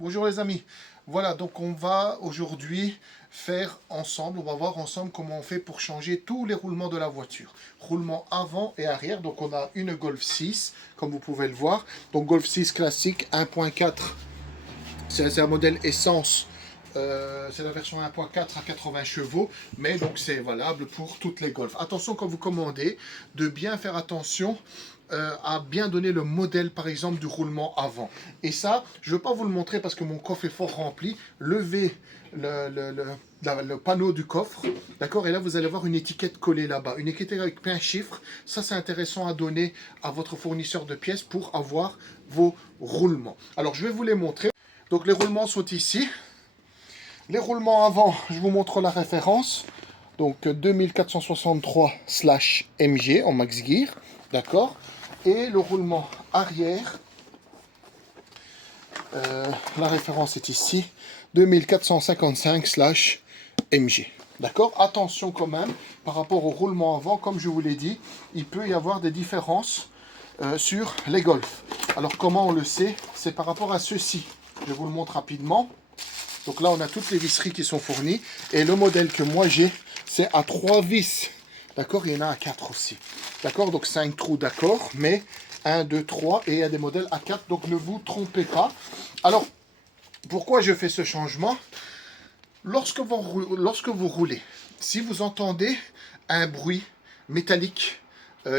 Bonjour les amis, voilà donc on va aujourd'hui faire ensemble, on va voir ensemble comment on fait pour changer tous les roulements de la voiture. Roulement avant et arrière, donc on a une Golf 6 comme vous pouvez le voir. Donc Golf 6 classique 1.4, c'est un modèle essence, c'est la version 1.4 à 80 chevaux, mais donc c'est valable pour toutes les Golf. Attention quand vous commandez, de bien faire attention à bien donner le modèle par exemple du roulement avant. Et ça, je ne veux pas vous le montrer parce que mon coffre est fort rempli. Levez le panneau du coffre, d'accord? Et là, vous allez voir une étiquette collée là-bas, une étiquette avec plein de chiffres. Ça, c'est intéressant à donner à votre fournisseur de pièces pour avoir vos roulements. Alors, je vais vous les montrer. Donc, les roulements sont ici. Les roulements avant, je vous montre la référence. Donc, 2463/MG en max gear, d'accord? Et le roulement arrière, la référence est ici, 2455/MG. D'accord? Attention quand même, par rapport au roulement avant, comme je vous l'ai dit, il peut y avoir des différences sur les Golf. Alors comment on le sait? C'est par rapport à ceci. Je vous le montre rapidement. Donc là, on a toutes les visseries qui sont fournies. Et le modèle que moi j'ai, c'est à 3 vis. D'accord? Il y en a à 4 aussi. D'accord? Donc 5 trous, d'accord. Mais 1, 2, 3. Et il y a des modèles à 4. Donc ne vous trompez pas. Alors, pourquoi je fais ce changement? Lorsque vous roulez, si vous entendez un bruit métallique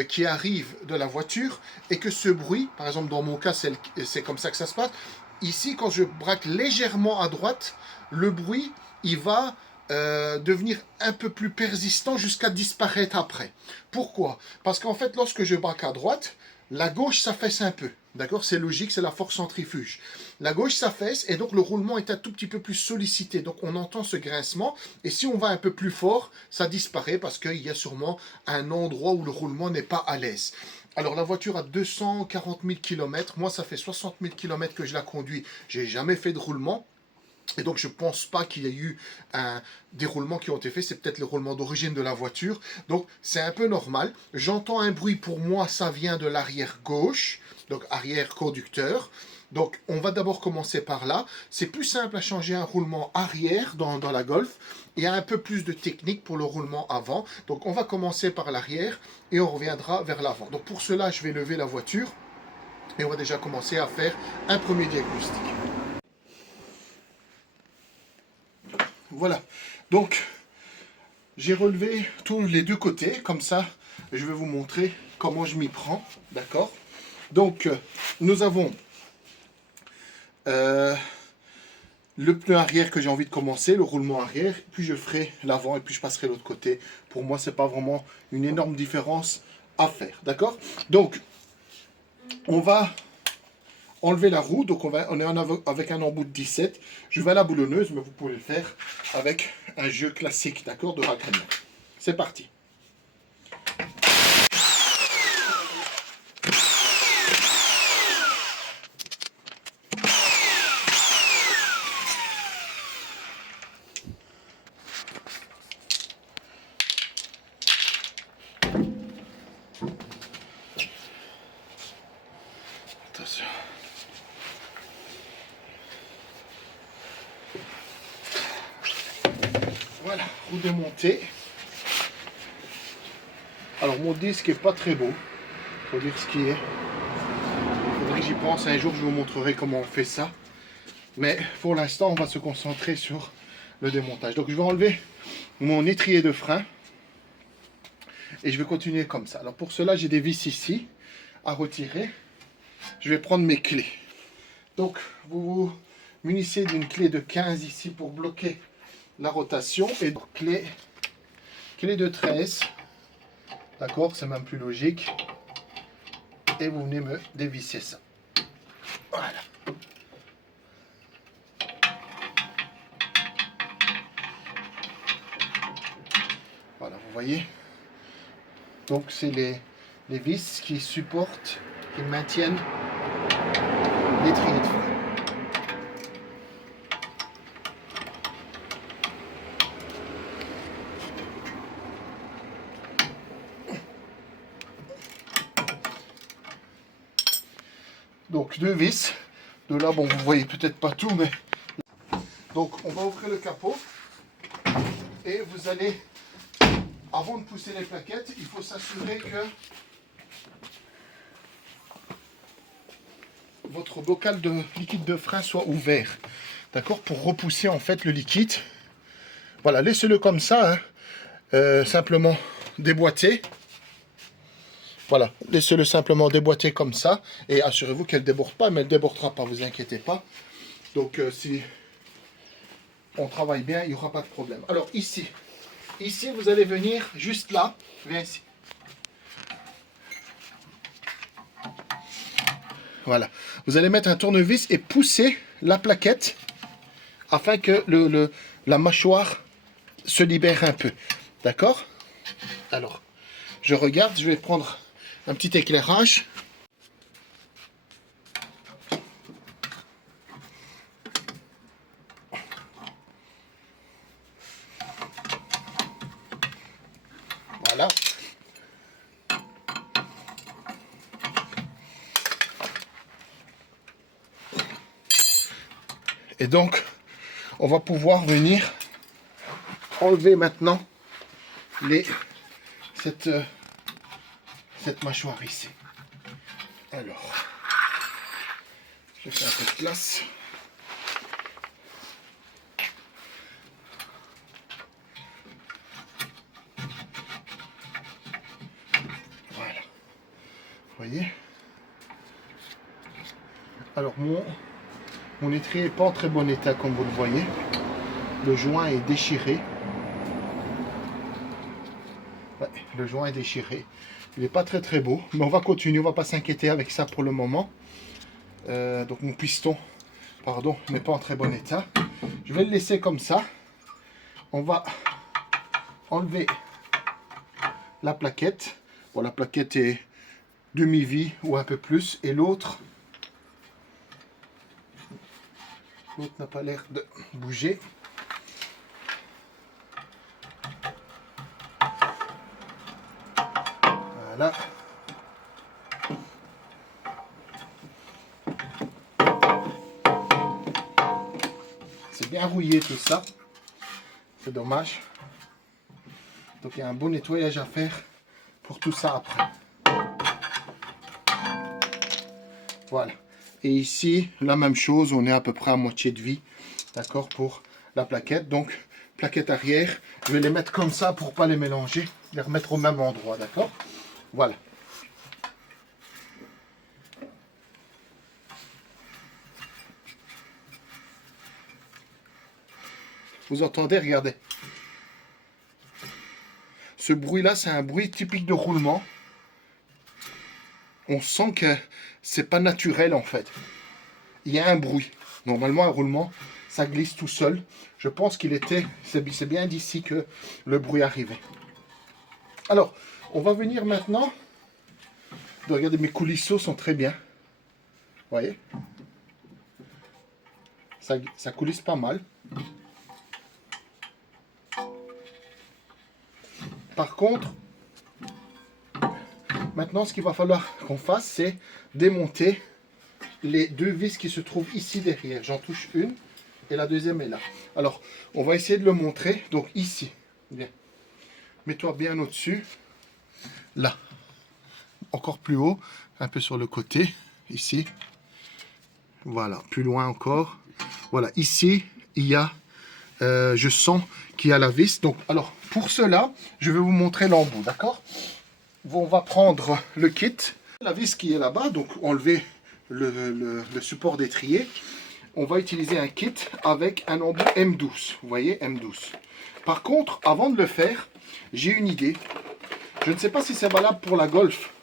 qui arrive de la voiture et que ce bruit, par exemple dans mon cas c'est comme ça que ça se passe, ici quand je braque légèrement à droite, le bruit il va devenir un peu plus persistant jusqu'à disparaître après. Pourquoi? Parce qu'en fait lorsque je braque à droite, la gauche s'affaisse un peu. D'accord? C'est logique, c'est la force centrifuge. La gauche s'affaisse et donc le roulement est un tout petit peu plus sollicité. Donc on entend ce grincement et si on va un peu plus fort, ça disparaît parce qu'il y a sûrement un endroit où le roulement n'est pas à l'aise. Alors la voiture a 240 000 km. Moi, ça fait 60 000 km que je la conduis. J'ai jamais fait de roulement. Et donc, je ne pense pas qu'il y ait eu des roulements qui ont été faits. C'est peut-être le roulement d'origine de la voiture. Donc, c'est un peu normal. J'entends un bruit. Pour moi, ça vient de l'arrière gauche. Donc, arrière conducteur. Donc, on va d'abord commencer par là. C'est plus simple à changer un roulement arrière dans la Golf. Il y a un peu plus de technique pour le roulement avant. Donc, on va commencer par l'arrière et on reviendra vers l'avant. Donc, pour cela, je vais lever la voiture. Et on va déjà commencer à faire un premier diagnostic. Voilà, donc j'ai relevé tous les deux côtés, comme ça je vais vous montrer comment je m'y prends, d'accord? Donc nous avons le pneu arrière que j'ai envie de commencer, le roulement arrière, puis je ferai l'avant et puis je passerai l'autre côté. Pour moi, c'est pas vraiment une énorme différence à faire, d'accord? Donc on va enlever la roue, donc on est avec un embout de 17. Je vais à la boulonneuse, mais vous pouvez le faire avec un jeu classique, d'accord, de racagnan. C'est parti. Attention. Voilà, roue démontée. Alors mon disque est pas très beau, faut dire ce qui est. Il faudrait que j'y pense un jour, je vous montrerai comment on fait ça. Mais pour l'instant, on va se concentrer sur le démontage. Donc je vais enlever mon étrier de frein et je vais continuer comme ça. Alors pour cela, j'ai des vis ici à retirer. Je vais prendre mes clés. Donc vous vous munissez d'une clé de 15 ici pour bloquer la rotation et clé de 13. D'accord, c'est même plus logique. Et vous venez me dévisser ça. Voilà. Voilà, vous voyez. Donc c'est les vis qui supportent, qui maintiennent l'étrier de frein. Donc deux vis. De là, bon, vous voyez peut-être pas tout, mais... Donc, on va ouvrir le capot. Et vous allez, avant de pousser les plaquettes, il faut s'assurer que votre bocal de liquide de frein soit ouvert. D'accord? Pour repousser en fait le liquide. Voilà, laissez-le comme ça, hein. Simplement déboîter. Voilà, laissez-le simplement déboîter comme ça. Et assurez-vous qu'elle ne déborde pas, mais elle ne débordera pas, vous inquiétez pas. Donc si on travaille bien, il n'y aura pas de problème. Alors ici, vous allez venir juste là. Viens ici. Voilà. Vous allez mettre un tournevis et pousser la plaquette afin que la mâchoire se libère un peu. D'accord? Alors, je regarde, je vais prendre un petit éclairage. Voilà. Et donc, on va pouvoir venir enlever maintenant cette mâchoire ici. Alors, je fais un peu de place. Voilà. Vous voyez? Alors, mon étrier n'est pas en très bon état, comme vous le voyez. Le joint est déchiré. Ouais, le joint est déchiré. Il n'est pas très très beau, mais on va continuer, on ne va pas s'inquiéter avec ça pour le moment. Donc mon piston, pardon, n'est pas en très bon état. Je vais le laisser comme ça. On va enlever la plaquette. Bon, la plaquette est demi-vie ou un peu plus. Et l'autre n'a pas l'air de bouger. Voilà. C'est bien rouillé tout ça. C'est dommage. Donc il y a un bon nettoyage à faire pour tout ça après. Voilà. Et ici, la même chose, on est à peu près à moitié de vie. D'accord, pour la plaquette. Donc, plaquette arrière, je vais les mettre comme ça pour ne pas les mélanger. Les remettre au même endroit, d'accord? Voilà. Vous entendez, regardez. Ce bruit-là, c'est un bruit typique de roulement. On sent que c'est pas naturel en fait. Il y a un bruit. Normalement, un roulement, ça glisse tout seul. Je pense qu'il était... C'est bien d'ici que le bruit arrivait. Alors, on va venir maintenant... Regardez, mes coulisseaux sont très bien. Vous voyez? Ça coulisse pas mal. Par contre, maintenant, ce qu'il va falloir qu'on fasse, c'est démonter les deux vis qui se trouvent ici derrière. J'en touche une et la deuxième est là. Alors, on va essayer de le montrer. Donc ici, bien. Mets-toi bien au-dessus. Là. Encore plus haut. Un peu sur le côté. Ici. Voilà. Plus loin encore. Voilà. Ici, il y a... je sens qu'il y a la vis. Donc, alors, pour cela, je vais vous montrer l'embout. D'accord? On va prendre le kit. La vis qui est là-bas. Donc, enlever le support d'étrier. On va utiliser un kit avec un embout M12. Vous voyez, M12. Par contre, avant de le faire, j'ai une idée. Je ne sais pas si c'est valable pour la Golf.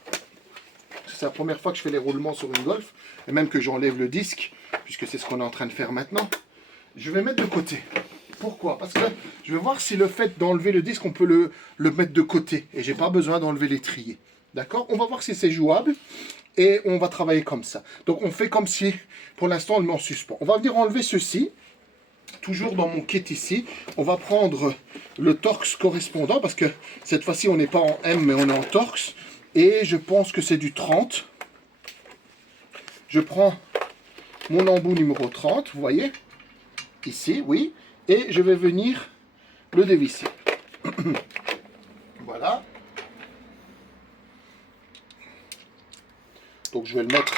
C'est la première fois que je fais les roulements sur une Golf. Et même que j'enlève le disque, puisque c'est ce qu'on est en train de faire maintenant. Je vais mettre de côté. Pourquoi? Parce que je vais voir si le fait d'enlever le disque, on peut le mettre de côté. Et j'ai pas besoin d'enlever l'étrier. D'accord? On va voir si c'est jouable. Et on va travailler comme ça. Donc on fait comme si, pour l'instant, on le met en suspens. On va venir enlever ceci. Toujours dans mon kit ici. On va prendre le Torx correspondant. Parce que cette fois-ci, on n'est pas en M, mais on est en Torx. Et je pense que c'est du 30. Je prends mon embout numéro 30, vous voyez, ici, oui, et je vais venir le dévisser. Voilà. Donc je vais le mettre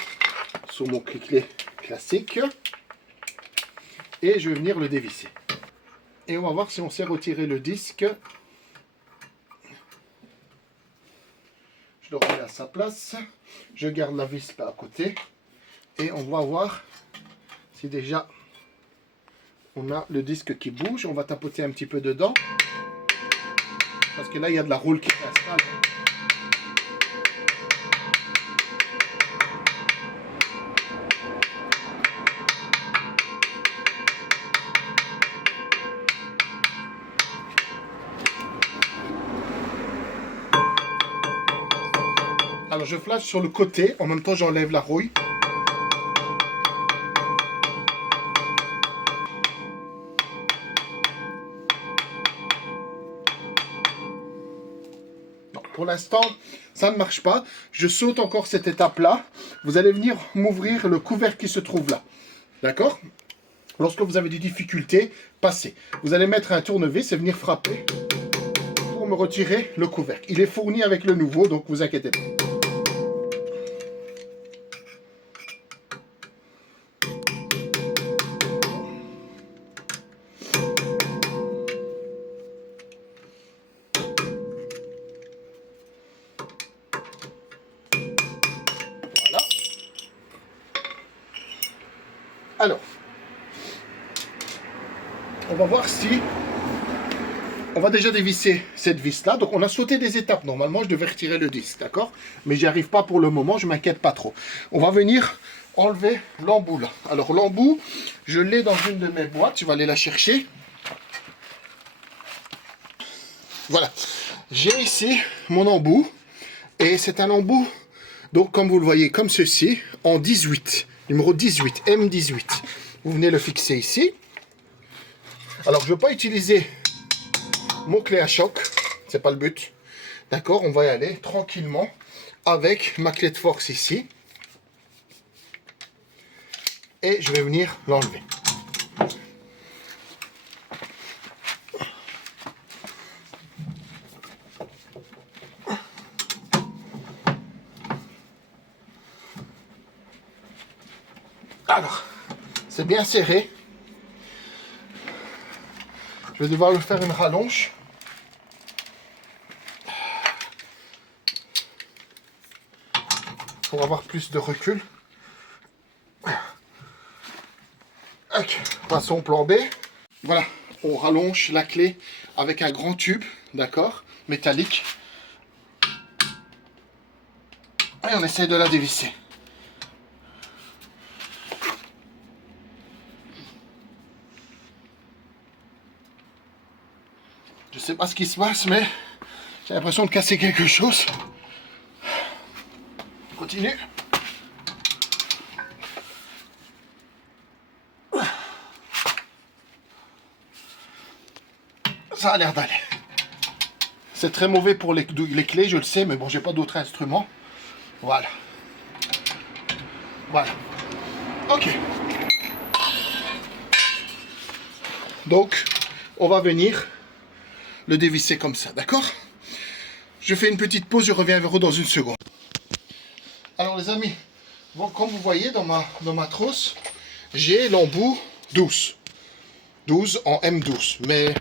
sur mon cliquet classique et je vais venir le dévisser. Et on va voir si on sait retirer le disque. Je le remets à sa place. Je garde la vis à côté. Et on va voir si déjà on a le disque qui bouge. On va tapoter un petit peu dedans. Parce que là, il y a de la roule qui s'installe. Alors je flash sur le côté, en même temps j'enlève la rouille. Non, pour l'instant, ça ne marche pas. Je saute encore cette étape-là. Vous allez venir m'ouvrir le couvercle qui se trouve là. D'accord? Lorsque vous avez des difficultés, passez. Vous allez mettre un tournevis et venir frapper pour me retirer le couvercle. Il est fourni avec le nouveau, donc vous inquiétez pas. Alors, on va voir si on va déjà dévisser cette vis là. Donc on a sauté des étapes. Normalement je devais retirer le disque, d'accord? Mais j'y arrive pas pour le moment, je m'inquiète pas trop. On va venir enlever l'embout là. Alors l'embout, je l'ai dans une de mes boîtes, je vais aller la chercher. Voilà, j'ai ici mon embout. Et c'est un embout, donc comme vous le voyez, comme ceci, en 18. Numéro 18, M18. Vous venez le fixer ici. Alors, je ne veux pas utiliser mon clé à choc. C'est pas le but. D'accord, on va y aller tranquillement avec ma clé de force ici. Et je vais venir l'enlever. Alors, c'est bien serré. Je vais devoir le faire une rallonge. Pour avoir plus de recul. Ok, passons au plan B. Voilà, on rallonge la clé avec un grand tube, d'accord, métallique. Et on essaye de la dévisser. Je sais pas ce qui se passe, mais j'ai l'impression de casser quelque chose. On continue. Ça a l'air d'aller. C'est très mauvais pour les clés, je le sais, mais bon, j'ai pas d'autres instruments. Voilà. Voilà. Ok. Donc, on va venir le dévisser comme ça, d'accord? Je fais une petite pause, je reviens vers vous dans une seconde. Alors les amis, bon, comme vous voyez dans ma trousse, j'ai l'embout 12. 12 en M12, mais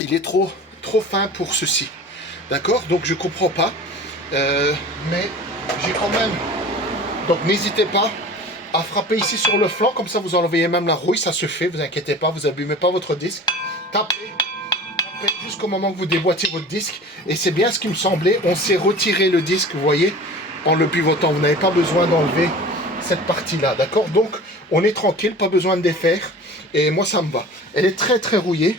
il est trop fin pour ceci. D'accord? Donc je comprends pas. Mais j'ai quand même... Donc n'hésitez pas à frapper ici sur le flanc, comme ça vous enlevez même la rouille, ça se fait, vous inquiétez pas, vous abîmez pas votre disque. Tapez jusqu'au moment que vous déboîtez votre disque, et c'est bien ce qui me semblait, on sait retirer le disque, vous voyez, en le pivotant, vous n'avez pas besoin d'enlever cette partie-là, d'accord? Donc on est tranquille, pas besoin de défaire, et moi ça me va. Elle est très très rouillée,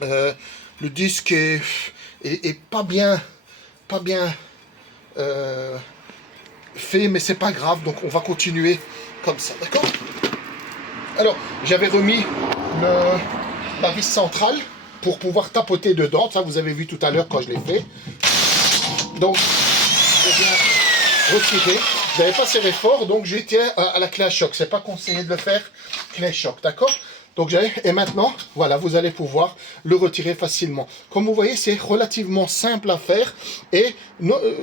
le disque est pas bien fait, mais c'est pas grave, donc on va continuer comme ça, d'accord? Alors j'avais remis la vis centrale pour pouvoir tapoter dedans, ça vous avez vu tout à l'heure quand je l'ai fait. Donc je viens retirer. Je n'avais pas serré fort, donc j'étais à la clé à choc. C'est pas conseillé de le faire clé à choc, d'accord? Donc et maintenant, voilà, vous allez pouvoir le retirer facilement. Comme vous voyez, c'est relativement simple à faire. Et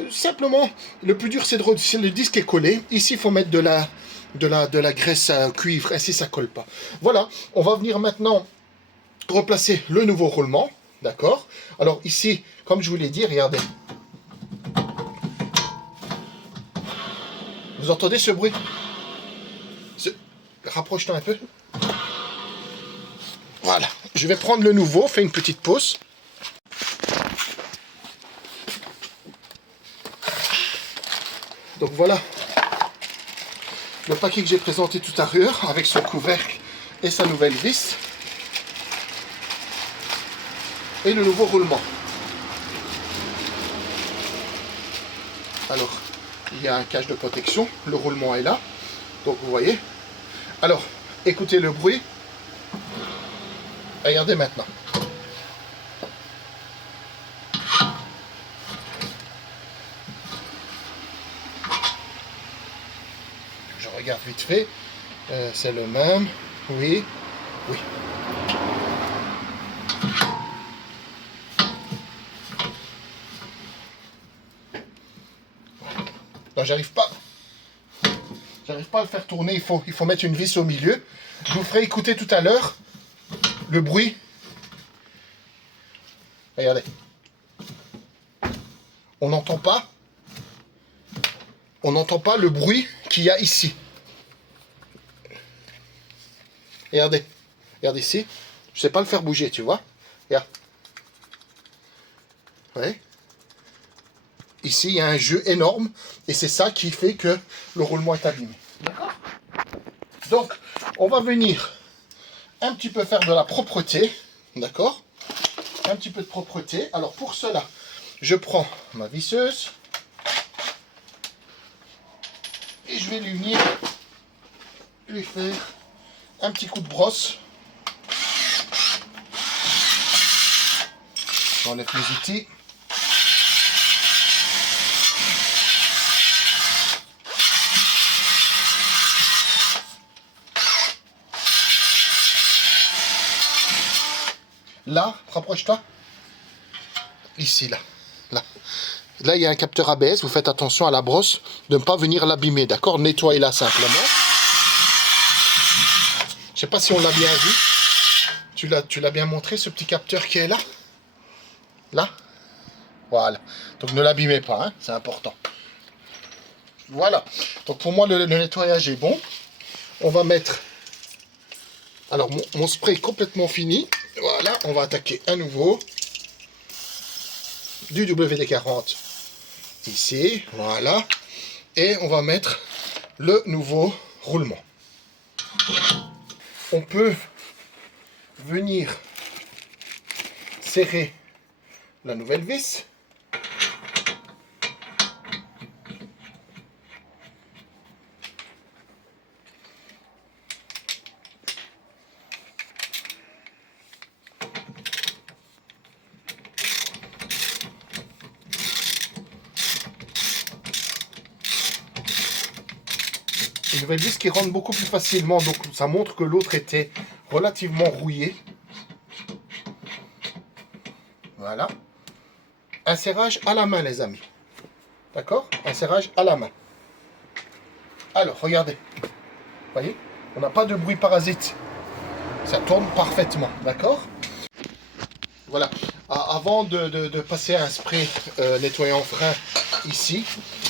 simplement, le plus dur, c'est le disque est collé. Ici, il faut mettre de la graisse à cuivre, ainsi ça colle pas. Voilà, on va venir maintenant replacer le nouveau roulement, d'accord? Alors ici, comme je vous l'ai dit, regardez. Vous entendez ce bruit? Rapproche-toi un peu. Voilà, je vais prendre le nouveau, fais une petite pause. Donc voilà le paquet que j'ai présenté tout à l'heure avec son couvercle et sa nouvelle vis. Et le nouveau roulement. Alors, il y a un cache de protection, le roulement est là. Donc vous voyez. Alors, écoutez le bruit. Regardez maintenant. Je regarde vite fait. C'est le même. Oui. Oui. Non, j'arrive pas. J'arrive pas à le faire tourner. Il faut mettre une vis au milieu. Je vous ferai écouter tout à l'heure le bruit. Regardez. On n'entend pas. On n'entend pas le bruit qu'il y a ici. Regardez. Regardez ici. Je sais pas le faire bouger, tu vois. Regarde. Ouais. Ici, il y a un jeu énorme. Et c'est ça qui fait que le roulement est abîmé. D'accord? Donc, on va venir un petit peu faire de la propreté. D'accord? Un petit peu de propreté. Alors, pour cela, je prends ma visseuse. Et je vais lui faire un petit coup de brosse. J'enlève mes outils. Là, rapproche-toi. Ici, là. Là. Là, il y a un capteur ABS. Vous faites attention à la brosse de ne pas venir l'abîmer. D'accord? Nettoyez-la simplement. Je ne sais pas si on l'a bien vu. Tu l'as bien montré, ce petit capteur qui est là? Là? Voilà. Donc, ne l'abîmez pas. Hein, c'est important. Voilà. Donc, pour moi, le nettoyage est bon. On va mettre... Alors, mon spray est complètement fini. Voilà. On va attaquer à nouveau. Du WD-40 ici, voilà, et on va mettre le nouveau roulement. On peut venir serrer la nouvelle vis. Une nouvelle vis qui rentre beaucoup plus facilement, donc ça montre que l'autre était relativement rouillé. Voilà. Un serrage à la main, les amis. D'accord? Un serrage à la main. Alors, regardez. Vous voyez? On n'a pas de bruit parasite. Ça tourne parfaitement. D'accord? Voilà. Avant de passer à un spray nettoyant frein ici,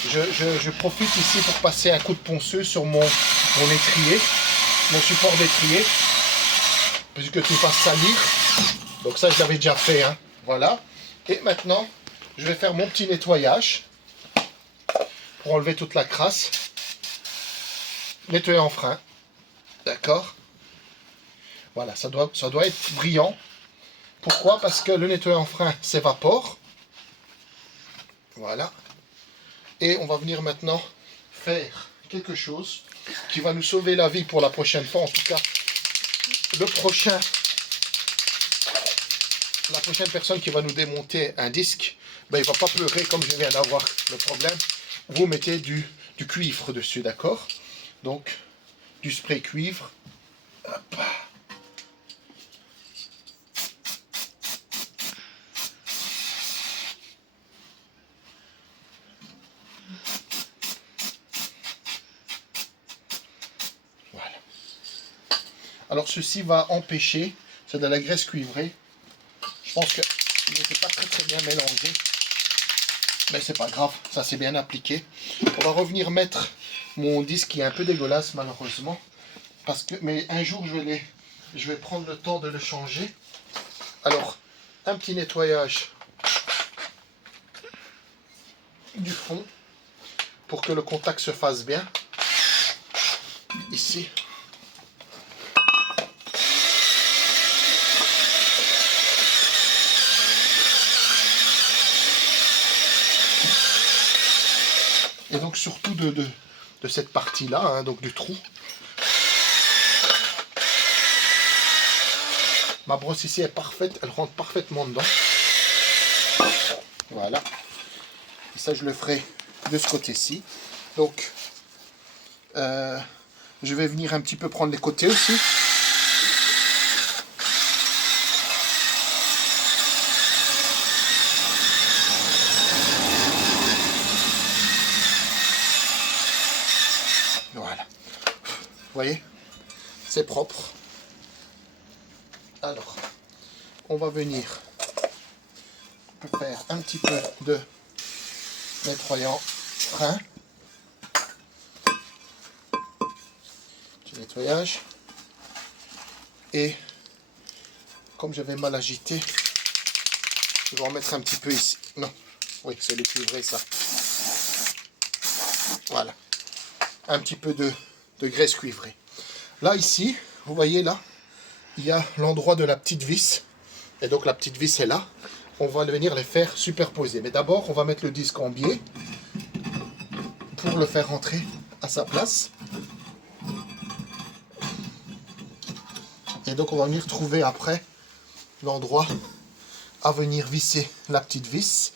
je profite ici pour passer un coup de ponceuse sur mon étrier, mon support d'étrier, puisque tout va salir. Donc ça, je l'avais déjà fait. Hein. Voilà. Et maintenant, je vais faire mon petit nettoyage pour enlever toute la crasse. Nettoyer en frein. D'accord? Voilà, ça doit être brillant. Pourquoi? Parce que le nettoyant frein s'évapore. Voilà. Et on va venir maintenant faire quelque chose qui va nous sauver la vie pour la prochaine fois. En tout cas, la prochaine personne qui va nous démonter un disque, ben, il ne va pas pleurer comme je viens d'avoir le problème. vous mettez du cuivre dessus, d'accord? Donc, du spray cuivre. Hop. Voilà. Alors, ceci va empêcher, c'est de la graisse cuivrée. Je pense qu'il n'était pas très bien mélangé. Mais c'est pas grave, ça c'est bien appliqué. On va revenir mettre mon disque qui est un peu dégueulasse malheureusement. Mais un jour je vais prendre le temps de le changer. Alors, un petit nettoyage du fond pour que le contact se fasse bien. Ici. Et donc surtout de cette partie-là, hein, donc du trou. Ma brosse ici est parfaite, elle rentre parfaitement dedans. Voilà. Et ça, je le ferai de ce côté-ci. Donc, je vais venir un petit peu prendre les côtés aussi. Voilà. Vous voyez, c'est propre. Alors, on va venir faire un petit peu de nettoyant frein. Petit nettoyage. Et comme j'avais mal agité, je vais en mettre un petit peu ici. Non, oui, c'est l'équilibré ça. Voilà. Un petit peu de graisse cuivrée. Là, ici, vous voyez là, il y a l'endroit de la petite vis. Et donc la petite vis est là. On va venir les faire superposer. Mais d'abord, on va mettre le disque en biais pour le faire rentrer à sa place. Et donc on va venir trouver après l'endroit à venir visser la petite vis.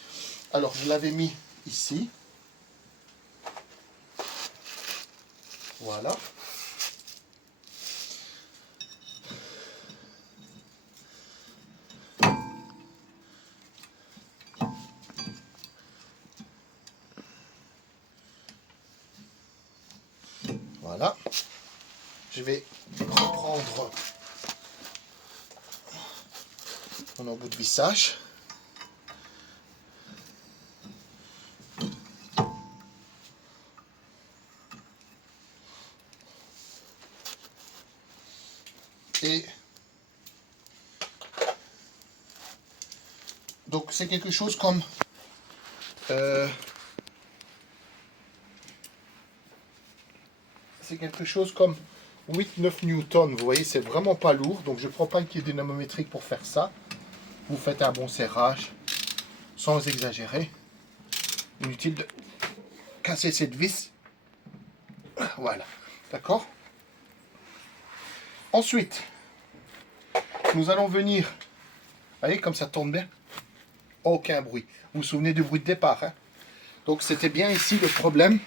Alors je l'avais mis ici. Voilà. Voilà. Je vais reprendre mon embout de vissage. Et donc c'est quelque chose comme c'est quelque chose comme 8-9 newtons. Vous voyez, c'est vraiment pas lourd. Donc je ne prends pas une clé dynamométrique pour faire ça. Vous faites un bon serrage sans exagérer. Inutile de casser cette vis. Voilà, d'accord. Ensuite, nous allons venir. Vous voyez comme ça tourne bien. Aucun bruit. Vous vous souvenez du bruit de départ, hein? Donc c'était bien ici le problème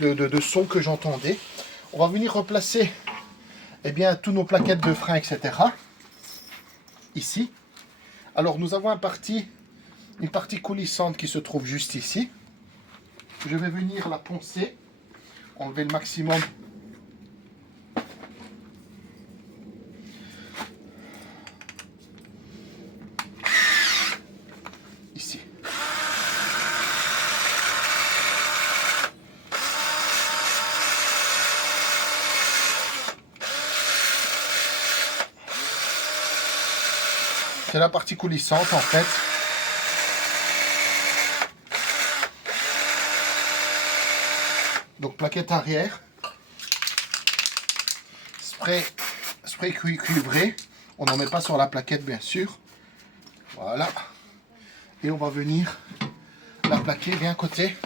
de son que j'entendais. On va venir replacer tous nos plaquettes de frein, etc. Ici. Alors nous avons une partie coulissante qui se trouve juste ici. Je vais venir la poncer, enlever le maximum. Ici. C'est la partie coulissante en fait. Donc plaquette arrière. Spray cuivré. On n'en met pas sur la plaquette bien sûr. Voilà. Et on va venir la plaquer bien côté.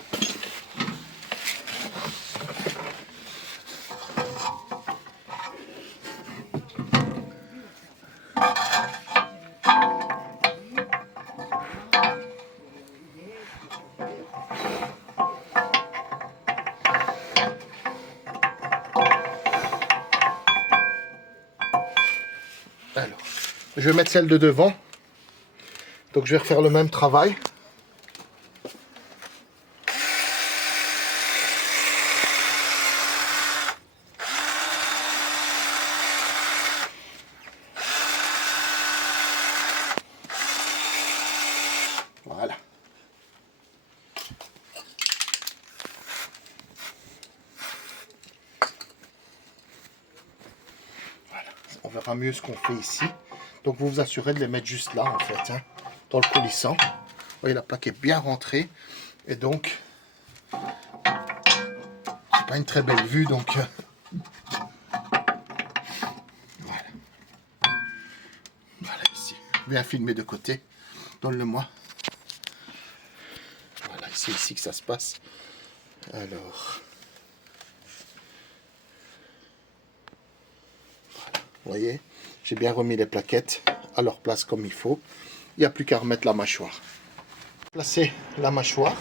Alors, je vais mettre celle de devant. Donc je vais refaire le même travail. Voilà. Voilà. On verra mieux ce qu'on fait ici. Donc vous vous assurez de les mettre juste là en fait, hein, dans le coulissant. Vous voyez, la plaque est bien rentrée. Et donc, c'est pas une très belle vue, donc voilà. Voilà ici. Bien filmé de côté. Donne-le-moi. Voilà, c'est ici que ça se passe. Alors, voilà. Vous voyez, j'ai bien remis les plaquettes à leur place comme il faut. Il n'y a plus qu'à remettre la mâchoire. Placer la mâchoire.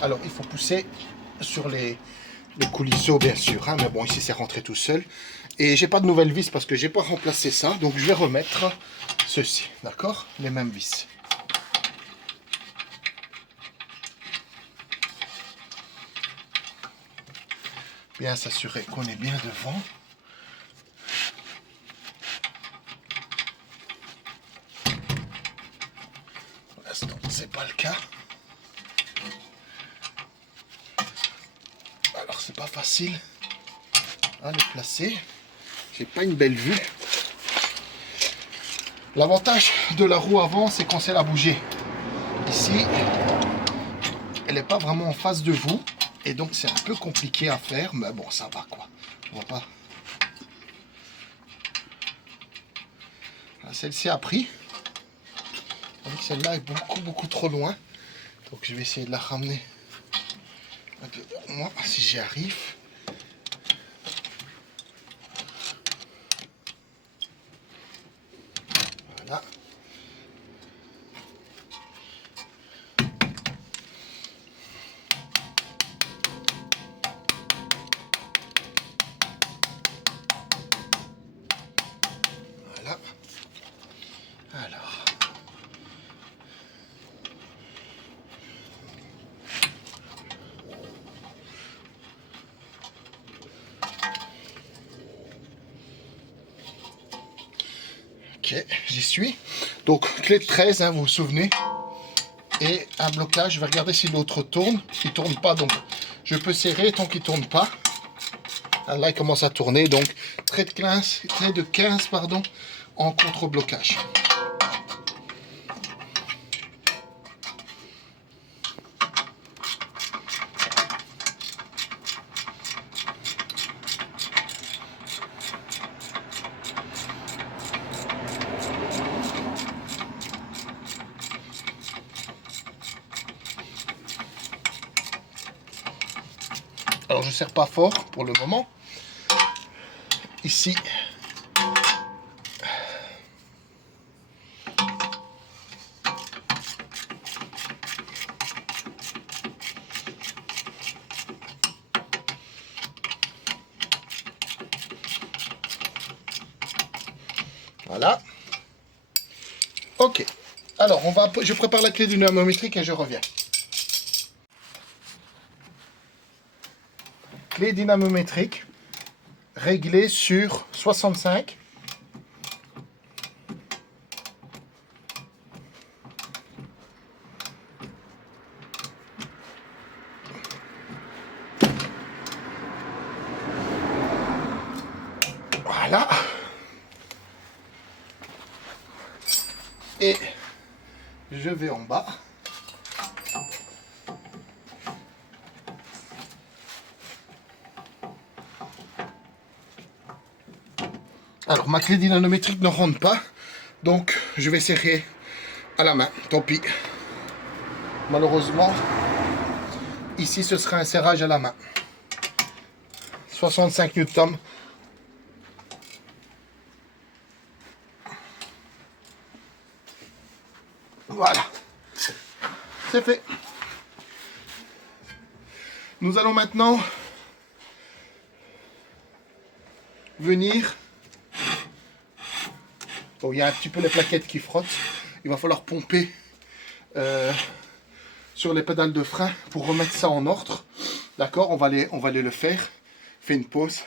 Alors, il faut pousser sur les coulisseaux, bien sûr, hein, mais bon, ici, c'est rentré tout seul. Et j'ai pas de nouvelles vis parce que j'ai pas remplacé ça, donc je vais remettre ceci, d'accord? Les mêmes vis. Bien s'assurer qu'on est bien devant. Pour l'instant, c'est pas le cas. Alors, c'est pas facile à les placer. J'ai pas une belle vue. L'avantage de la roue avant, c'est qu'on sait la bouger. Ici, elle n'est pas vraiment en face de vous. Et donc, c'est un peu compliqué à faire. Mais bon, ça va quoi. On va pas... Celle-ci a pris. Celle-là est beaucoup trop loin. Donc, je vais essayer de la ramener un peu vers moi, si j'y arrive. Voilà. Voilà. Alors. Ok, j'y suis. Donc, clé de 13, hein, vous vous souvenez. Et un blocage, je vais regarder si l'autre tourne. Il ne tourne pas, donc je peux serrer tant qu'il ne tourne pas. Là, il commence à tourner, donc trait de 15 pardon, en contre-blocage. Alors, je ne serre pas fort pour le moment. Ici, voilà. Ok. Alors, je prépare la clé dynamométrique et je reviens. Clé dynamométrique réglée sur 65. Voilà. Et je vais en bas. Alors, ma clé dynamométrique ne rentre pas, donc je vais serrer à la main. Tant pis. Malheureusement, ici, ce sera un serrage à la main. 65 Newton. Voilà. C'est fait. Nous allons maintenant venir... Bon, il y a un petit peu les plaquettes qui frottent. Il va falloir pomper sur les pédales de frein pour remettre ça en ordre. D'accord, on va aller le faire. Fais une pause.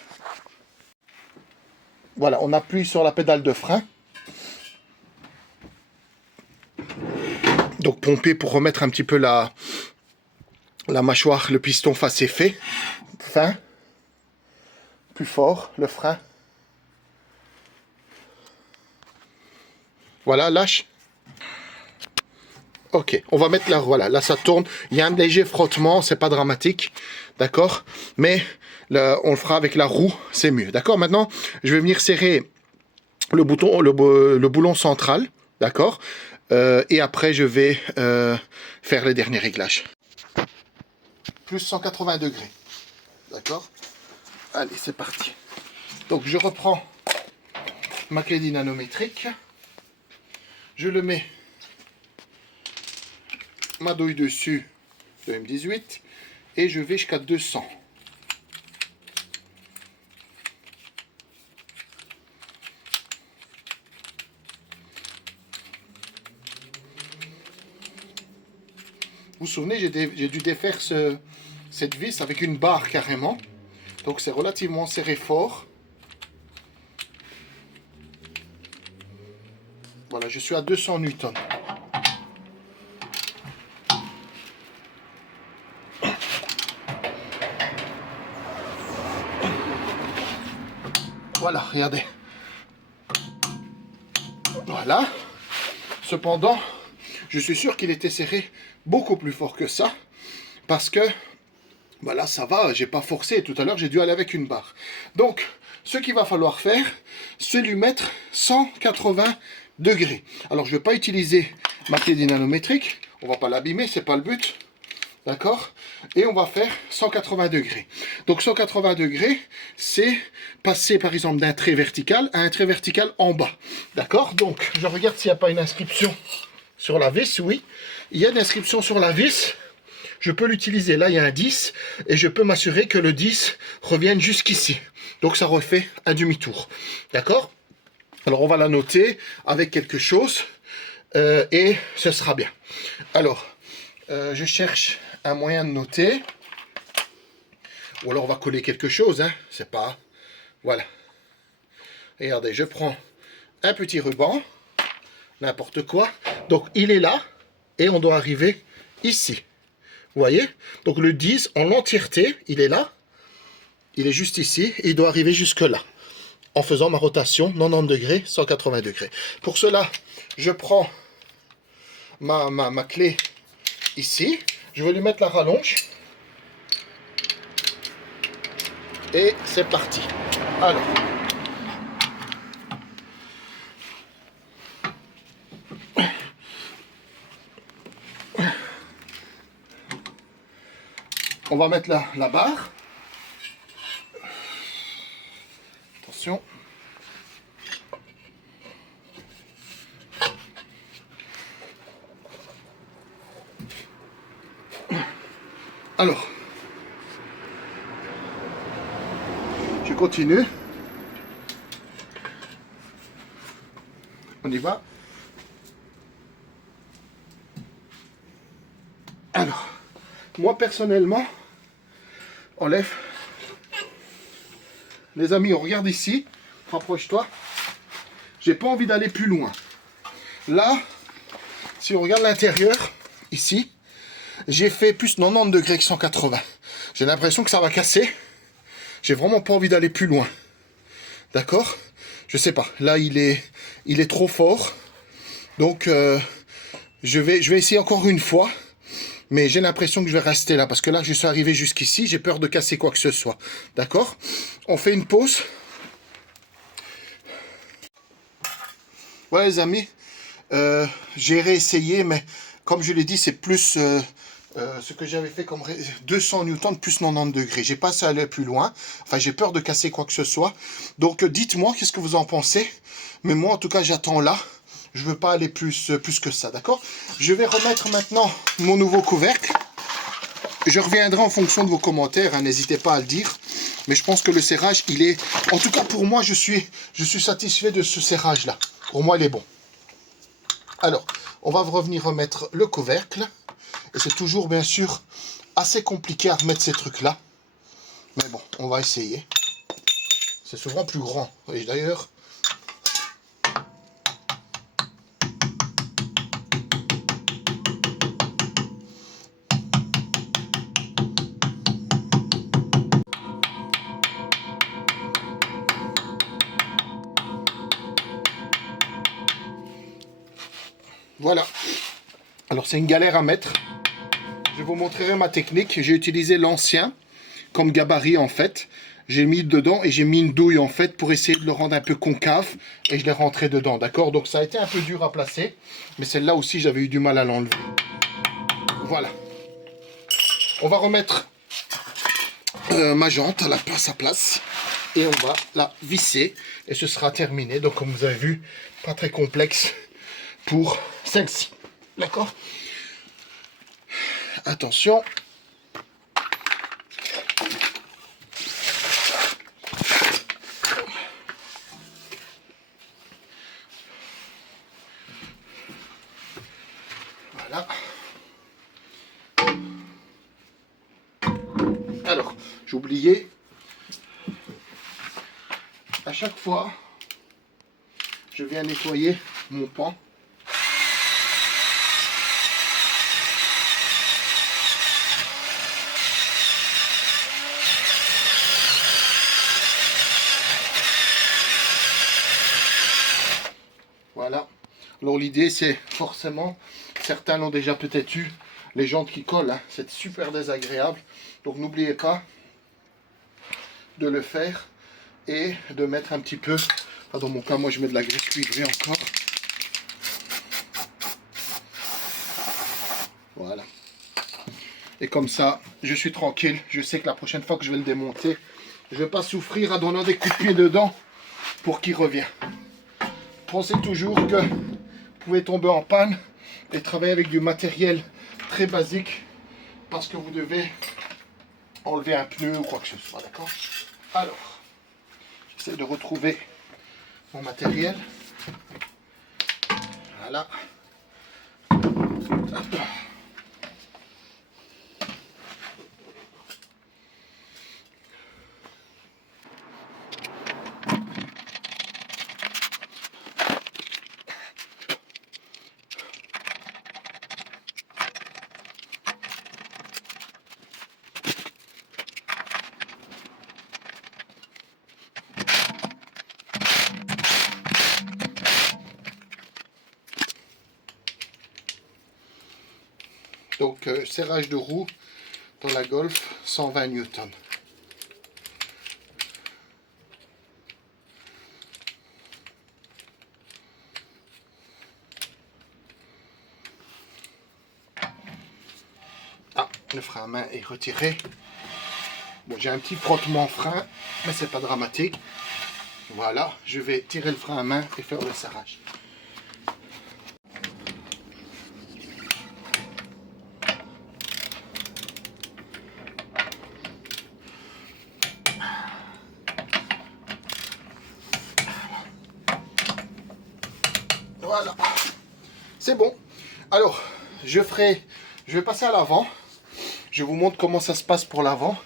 Voilà, on appuie sur la pédale de frein. Donc pomper pour remettre un petit peu la mâchoire, le piston face effet. Fin. Plus fort, le frein. Voilà, lâche. Ok, on va mettre là, voilà, là ça tourne. Il y a un léger frottement, c'est pas dramatique. D'accord, mais on le fera avec la roue, c'est mieux. D'accord, maintenant, je vais venir serrer le bouton, le boulon central. D'accord, et après, je vais faire les derniers réglages. Plus 180 degrés. D'accord, allez, c'est parti. Donc, je reprends ma clé dynanométrique. Je le mets ma douille dessus de M18 et je vais jusqu'à 200. Vous vous souvenez, j'ai dû défaire cette vis avec une barre carrément. Donc c'est relativement serré fort. Voilà, je suis à 200 newtons. Voilà, regardez. Voilà. Cependant, je suis sûr qu'il était serré beaucoup plus fort que ça. Parce que, voilà, ça va, j'ai pas forcé. Tout à l'heure, j'ai dû aller avec une barre. Donc, ce qu'il va falloir faire, c'est lui mettre 180 degrés. Alors, je ne vais pas utiliser ma clé dynanométrique. On ne va pas l'abîmer, c'est pas le but. D'accord? Et on va faire 180 degrés. Donc 180 degrés, c'est passer par exemple d'un trait vertical à un trait vertical en bas. D'accord? Donc je regarde s'il n'y a pas une inscription sur la vis. Oui, il y a une inscription sur la vis. Je peux l'utiliser. Là, il y a un 10 et je peux m'assurer que le 10 revienne jusqu'ici. Donc ça refait un demi-tour. D'accord? Alors on va la noter avec quelque chose et ce sera bien. Alors, je cherche un moyen de noter, ou alors on va coller quelque chose, hein, c'est pas, voilà. Regardez, je prends un petit ruban, n'importe quoi, donc il est là, et on doit arriver ici, vous voyez, donc le 10 en entièreté, il est là, il est juste ici, et il doit arriver jusque là, en faisant ma rotation 90 degrés, 180 degrés. Pour cela, je prends ma clé ici, je vais lui mettre la rallonge. Et c'est parti. Alors. On va mettre la barre. Attention. Alors. Je continue. On y va. Alors, moi personnellement, enlève. Les amis, on regarde ici. Rapproche-toi. J'ai pas envie d'aller plus loin. Là, si on regarde l'intérieur, ici, j'ai fait plus 90 degrés que 180. J'ai l'impression que ça va casser. J'ai vraiment pas envie d'aller plus loin. D'accord? Je sais pas. Là, il est trop fort. Donc, je vais essayer encore une fois. Mais j'ai l'impression que je vais rester là. Parce que là, je suis arrivé jusqu'ici. J'ai peur de casser quoi que ce soit. D'accord? On fait une pause. Voilà les amis. J'ai réessayé. Mais comme je l'ai dit, c'est plus... ce que j'avais fait comme 200 newtons plus 90 degrés. J'ai pas à aller plus loin. Enfin, j'ai peur de casser quoi que ce soit. Donc, dites-moi qu'est-ce que vous en pensez. Mais moi, en tout cas, j'attends là. Je veux pas aller plus que ça, d'accord? Je vais remettre maintenant mon nouveau couvercle. Je reviendrai en fonction de vos commentaires. Hein, n'hésitez pas à le dire. Mais je pense que le serrage, il est... En tout cas, pour moi, je suis satisfait de ce serrage-là. Pour moi, il est bon. Alors, on va revenir remettre le couvercle. Et c'est toujours, bien sûr, assez compliqué à remettre ces trucs-là. Mais bon, on va essayer. C'est souvent plus grand. Et d'ailleurs... Voilà. Alors, c'est une galère à mettre. Je vous montrerai ma technique. J'ai utilisé l'ancien comme gabarit, en fait. J'ai mis dedans et j'ai mis une douille, en fait, pour essayer de le rendre un peu concave. Et je l'ai rentré dedans, d'accord? Donc, ça a été un peu dur à placer. Mais celle-là aussi, j'avais eu du mal à l'enlever. Voilà. On va remettre ma jante à sa place. Et on va la visser. Et ce sera terminé. Donc, comme vous avez vu, pas très complexe pour celle-ci. D'accord? Attention. Voilà. Alors, j'ai oublié. À chaque fois, je viens nettoyer mon pan. Voilà. Alors l'idée c'est forcément, certains l'ont déjà peut-être eu, les jantes qui collent, hein. C'est super désagréable. Donc n'oubliez pas de le faire et de mettre un petit peu, enfin, dans mon cas moi je mets de la graisse cuivrée encore. Voilà. Et comme ça, je suis tranquille. Je sais que la prochaine fois que je vais le démonter, je ne vais pas souffrir à donner des coups de pied dedans pour qu'il revienne. Pensez toujours que vous pouvez tomber en panne et travailler avec du matériel très basique parce que vous devez enlever un pneu ou quoi que ce soit, d'accord? Alors, j'essaie de retrouver mon matériel. Voilà. Hop. Donc, serrage de roue dans la Golf, 120 newtons. Ah, le frein à main est retiré. Bon, j'ai un petit frottement frein, mais c'est pas dramatique. Voilà, je vais tirer le frein à main et faire le serrage. Voilà, c'est bon. Alors, je vais passer à l'avant. Je vous montre comment ça se passe pour l'avant.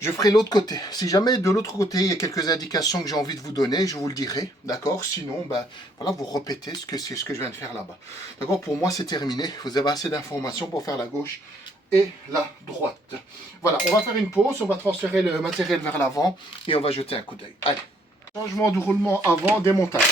Je ferai l'autre côté. Si jamais de l'autre côté, il y a quelques indications que j'ai envie de vous donner, je vous le dirai. D'accord? Sinon, ben, voilà, vous répétez ce que je viens de faire là-bas. D'accord? Pour moi, c'est terminé. Vous avez assez d'informations pour faire la gauche et la droite. Voilà, on va faire une pause. On va transférer le matériel vers l'avant et on va jeter un coup d'œil. Allez. Changement de roulement avant, démontage.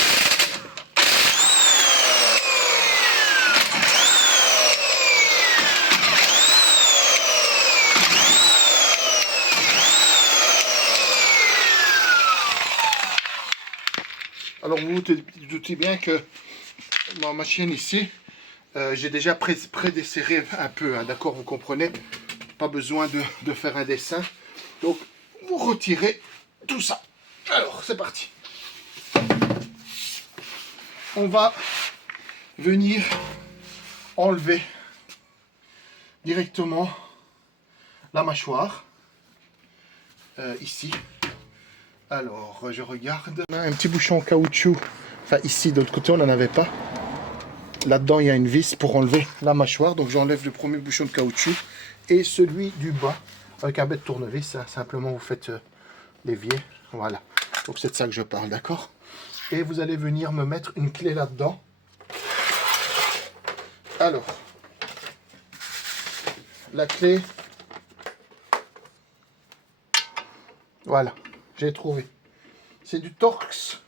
Alors vous vous doutez bien que ma machine ici, j'ai déjà prédesserré un peu, hein, d'accord, vous comprenez, pas besoin de faire un dessin. Donc vous retirez tout ça. Alors c'est parti. On va venir enlever directement la mâchoire. ici. Alors, je regarde. On a un petit bouchon en caoutchouc. Enfin, ici, de l'autre côté, on n'en avait pas. Là-dedans, il y a une vis pour enlever la mâchoire. Donc, j'enlève le premier bouchon de caoutchouc. Et celui du bas, avec un bête tournevis. Hein, simplement, vous faites l'évier. Voilà. Donc, c'est de ça que je parle, d'accord? Et vous allez venir me mettre une clé là-dedans. Alors, la clé, voilà, j'ai trouvé. C'est du Torx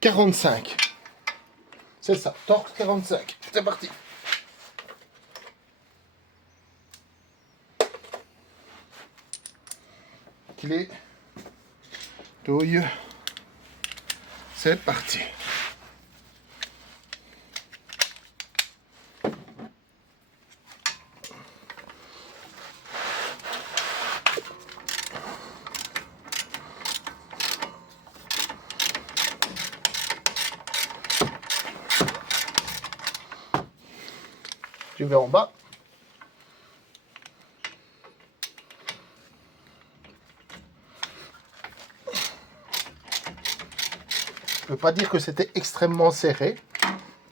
45. C'est ça, Torx 45. C'est parti. Clé, douille, c'est parti. Je vais en bas. Je ne peux pas dire que c'était extrêmement serré. De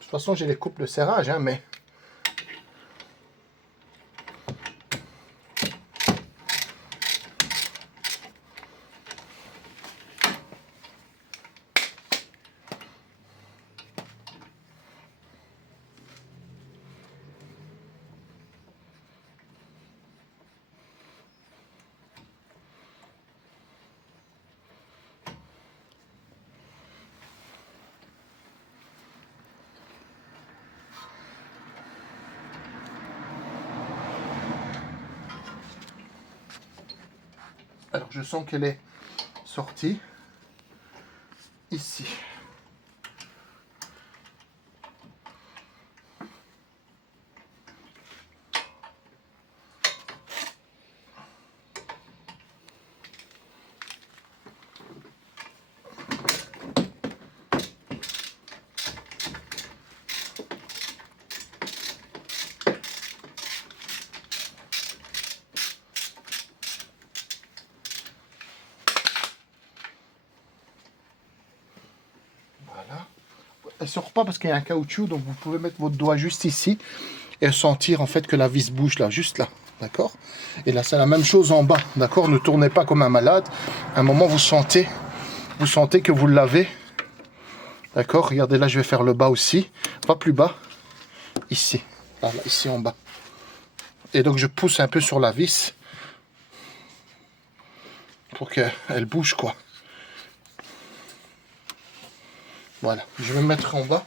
toute façon, j'ai les coupes de serrage, hein, mais... Alors, je sens qu'elle est sortie ici. Voilà. Elle ne sort pas parce qu'il y a un caoutchouc, donc vous pouvez mettre votre doigt juste ici et sentir en fait que la vis bouge là, juste là, d'accord? Et là c'est la même chose en bas, d'accord? Ne tournez pas comme un malade. À un moment vous sentez que vous l'avez, d'accord? Regardez là, je vais faire le bas aussi, pas plus bas, ici, voilà, ici en bas. Et donc je pousse un peu sur la vis pour qu'elle bouge quoi. Voilà, je vais me mettre en bas.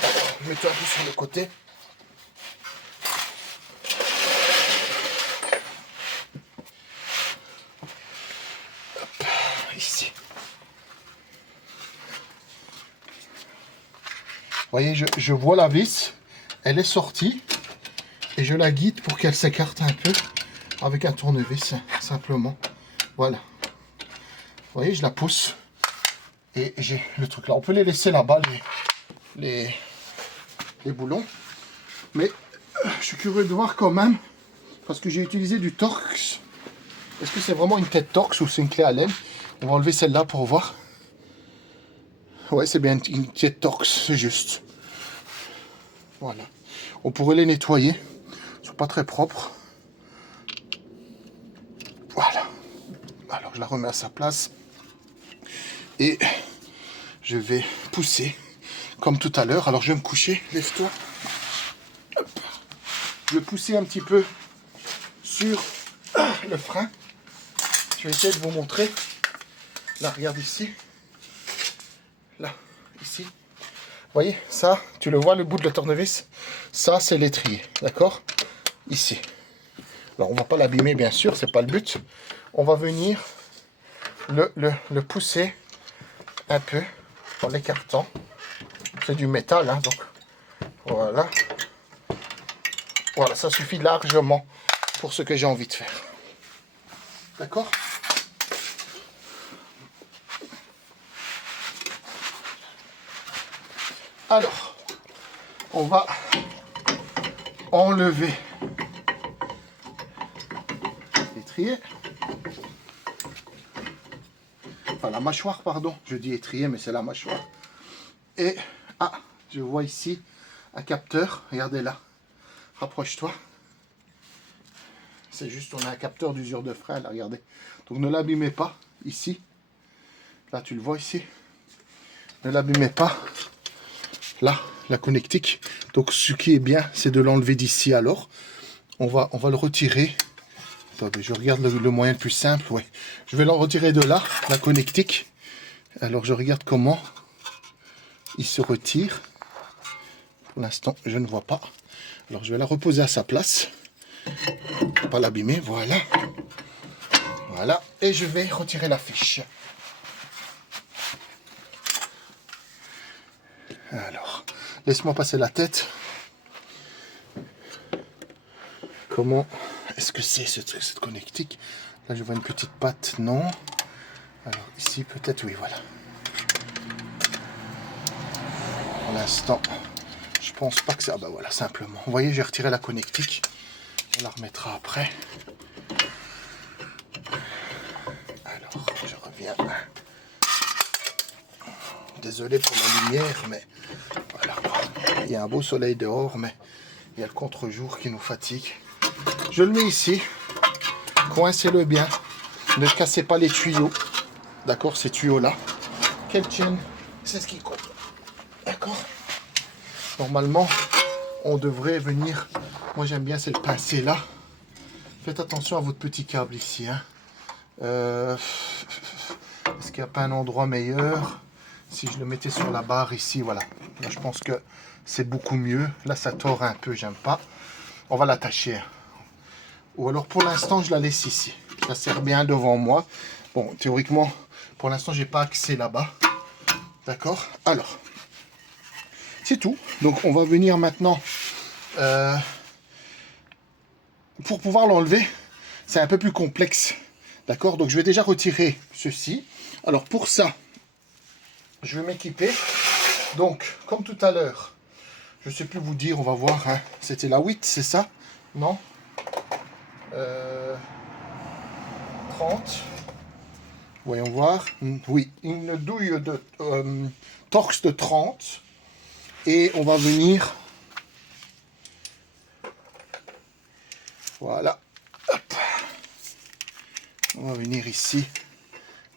Je mets un peu sur le côté. Hop, ici. Vous voyez, je vois la vis. Elle est sortie. Et je la guide pour qu'elle s'écarte un peu avec un tournevis, simplement. Voilà. Vous voyez, je la pousse. Et j'ai le truc là. On peut les laisser là-bas, les boulons. Mais je suis curieux de voir quand même, parce que j'ai utilisé du Torx. Est-ce que c'est vraiment une tête Torx ou c'est une clé Allen? On va enlever celle-là pour voir. Ouais, c'est bien une tête Torx, c'est juste. Voilà. On pourrait les nettoyer. Ils sont pas très propres. Voilà. Alors, je la remets à sa place. Et je vais pousser comme tout à l'heure. Alors, je vais me coucher. Lève-toi. Je vais pousser un petit peu sur le frein. Je vais essayer de vous montrer. Là, regarde ici. Là, ici. Vous voyez, ça, tu le vois, le bout de la tournevis. Ça, c'est l'étrier. D'accord? Ici. Alors, on va pas l'abîmer, bien sûr. C'est pas le but. On va venir le pousser un peu en l'écartant. C'est du métal, hein, donc voilà. Voilà, ça suffit largement pour ce que j'ai envie de faire. D'accord? Alors, on va enlever l'étrier. Enfin, la mâchoire, pardon. Je dis étrier, mais c'est la mâchoire. Et, ah, je vois ici un capteur. Regardez là. Rapproche-toi. C'est juste, on a un capteur d'usure de frein, là, regardez. Donc, ne l'abîmez pas, ici. Là, tu le vois ici. Ne l'abîmez pas. Là, la connectique. Donc, ce qui est bien, c'est de l'enlever d'ici, alors. On va le retirer. Attendez, je regarde le moyen le plus simple. Oui. Je vais l'en retirer de là, la connectique. Alors, je regarde comment il se retire. Pour l'instant, je ne vois pas. Alors, je vais la reposer à sa place. Pas l'abîmer, voilà. Voilà. Et je vais retirer la fiche. Alors, laisse-moi passer la tête. Comment est-ce que c'est cette connectique? Là, je vois une petite patte, non. Alors, ici, peut-être, oui, voilà. Pour l'instant, je pense pas que ça... Ah, bah voilà, simplement. Vous voyez, j'ai retiré la connectique. On la remettra après. Alors, je reviens. Désolé pour la lumière, mais voilà. Il y a un beau soleil dehors, mais il y a le contre-jour qui nous fatigue. Je le mets ici. Coincez-le bien. Ne cassez pas les tuyaux. D'accord, ces tuyaux-là. Qu'elles tiennent, c'est ce qui compte. D'accord. Normalement, on devrait venir... Moi, j'aime bien, c'est le pincer là. Faites attention à votre petit câble ici. Hein. Est-ce qu'il n'y a pas un endroit meilleur? Si je le mettais sur la barre ici, voilà. Là, je pense que c'est beaucoup mieux. Là, ça tord un peu, j'aime pas. On va l'attacher. Ou alors, pour l'instant, je la laisse ici. Ça sert bien devant moi. Bon, théoriquement, pour l'instant, j'ai pas accès là-bas. D'accord? Alors, c'est tout. Donc, on va venir maintenant... pour pouvoir l'enlever, c'est un peu plus complexe. D'accord? Donc, je vais déjà retirer ceci. Alors, pour ça, je vais m'équiper. Donc, comme tout à l'heure, je ne sais plus vous dire, on va voir. Hein. C'était la 8, c'est ça? Non 30. Voyons voir. Oui, une douille de Torx de 30. Et on va venir... Voilà. Hop. On va venir ici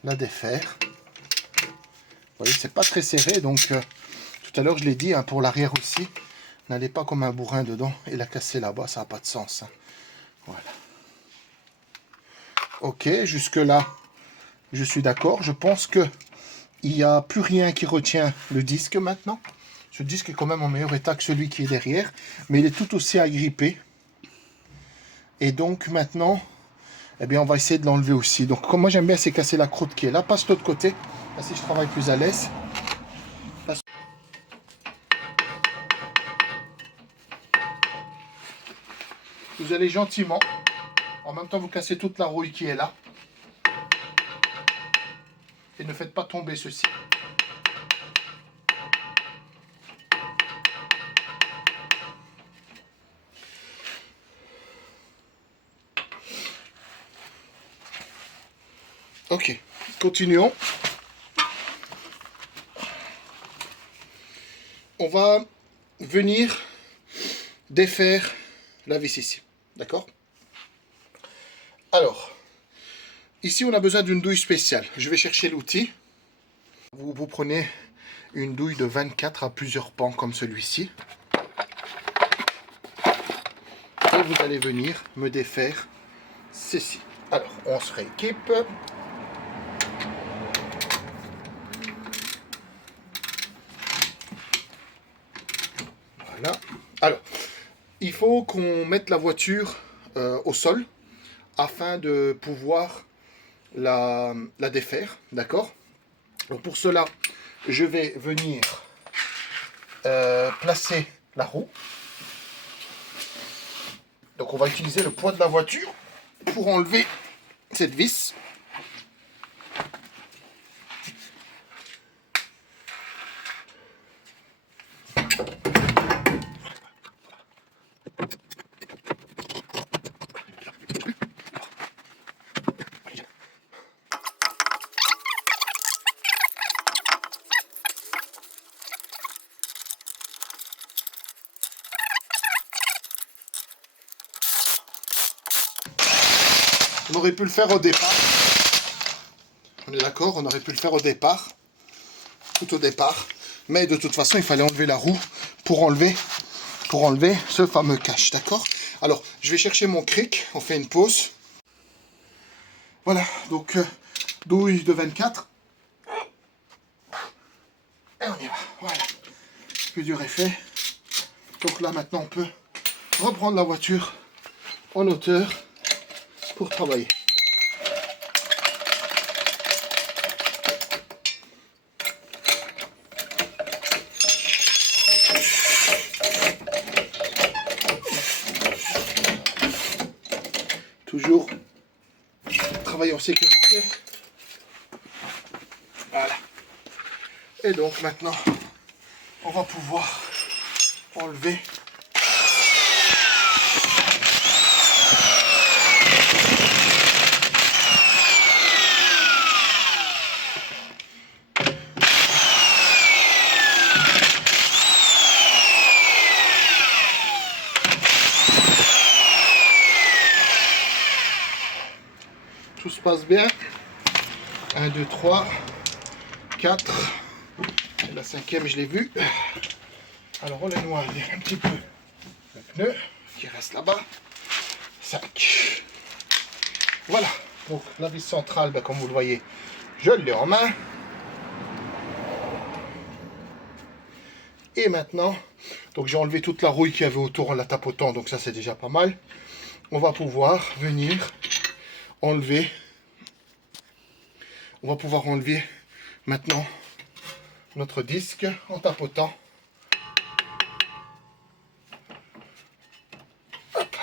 la défaire. Vous voyez, c'est pas très serré, donc tout à l'heure je l'ai dit, hein, pour l'arrière aussi, n'allez pas comme un bourrin dedans et la casser là-bas, ça n'a pas de sens. Hein. Voilà. Ok, jusque là, je suis d'accord. Je pense que il n'y a plus rien qui retient le disque maintenant. Ce disque est quand même en meilleur état que celui qui est derrière, mais il est tout aussi agrippé. Et donc maintenant, eh bien, on va essayer de l'enlever aussi. Donc comme moi j'aime bien, c'est casser la croûte qui est là. Passe de l'autre côté, là, si je travaille plus à l'aise. Vous allez gentiment, en même temps vous cassez toute la rouille qui est là. Et ne faites pas tomber ceci. Ok, continuons. On va venir défaire la vis ici. D'accord? Alors, ici on a besoin d'une douille spéciale. Je vais chercher l'outil. Vous prenez une douille de 24 à plusieurs pans comme celui-ci. Et vous allez venir me défaire ceci. Alors, on se rééquipe. Voilà. Alors, il faut qu'on mette la voiture au sol afin de pouvoir la défaire, d'accord? Donc pour cela, je vais venir placer la roue. Donc on va utiliser le poids de la voiture pour enlever cette vis. On aurait pu le faire au départ. On est d'accord, on aurait pu le faire au départ. Tout au départ. Mais de toute façon, il fallait enlever la roue pour enlever ce fameux cache, d'accord? Alors, je vais chercher mon cric. On fait une pause. Voilà, donc douille de 24. Et on y va, voilà. Plus dur est fait. Donc là, maintenant, on peut reprendre la voiture en hauteur pour travailler. Toujours travailler en sécurité. Voilà. Et donc maintenant, on va pouvoir enlever tout se passe bien. 1, 2, 3, 4. Et la cinquième, je l'ai vue. Alors on les noie un petit peu le pneu qui reste là-bas. 5. Voilà. Donc la vis centrale, ben, comme vous le voyez, je l'ai en main. Et maintenant, donc j'ai enlevé toute la rouille qu'il y avait autour en la tapotant, donc ça c'est déjà pas mal. On va pouvoir venir enlever. On va pouvoir enlever maintenant notre disque en tapotant. Hop.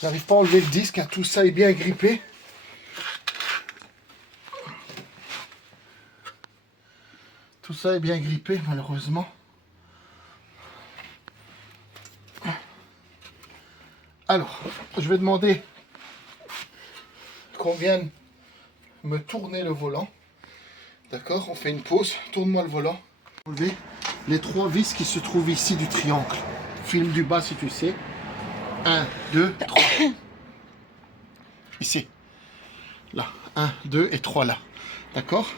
J'arrive pas à enlever le disque, hein. Tout ça est bien grippé. Tout ça est bien grippé, malheureusement. Alors, je vais demander qu'on vienne me tourner le volant. D'accord? On fait une pause. Tourne-moi le volant. Enlever les 3 vis qui se trouvent ici du triangle. Filme du bas si tu sais. 1, 2, 3. Ici. Là. 1, 2 et 3 là. D'accord?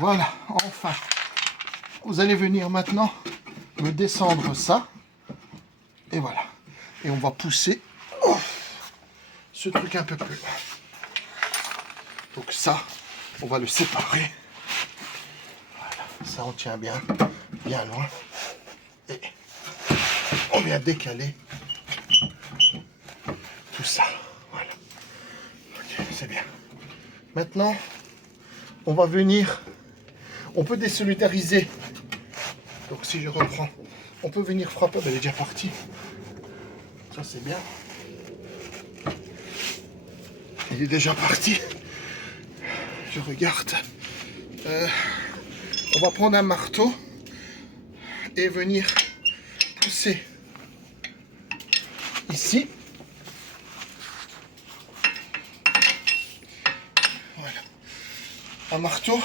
Voilà, enfin. Vous allez venir maintenant me descendre ça. Et voilà. Et on va pousser ce truc un peu plus. Donc ça, on va le séparer. Voilà, ça on tient bien, bien loin. Et on vient décaler tout ça. Voilà. Ok, c'est bien. Maintenant, on va venir. On peut désolidariser. Donc si je reprends, on peut venir frapper. Elle est déjà partie. Ça c'est bien. Il est déjà parti. Je regarde. On va prendre un marteau et venir pousser ici. Voilà. Un marteau.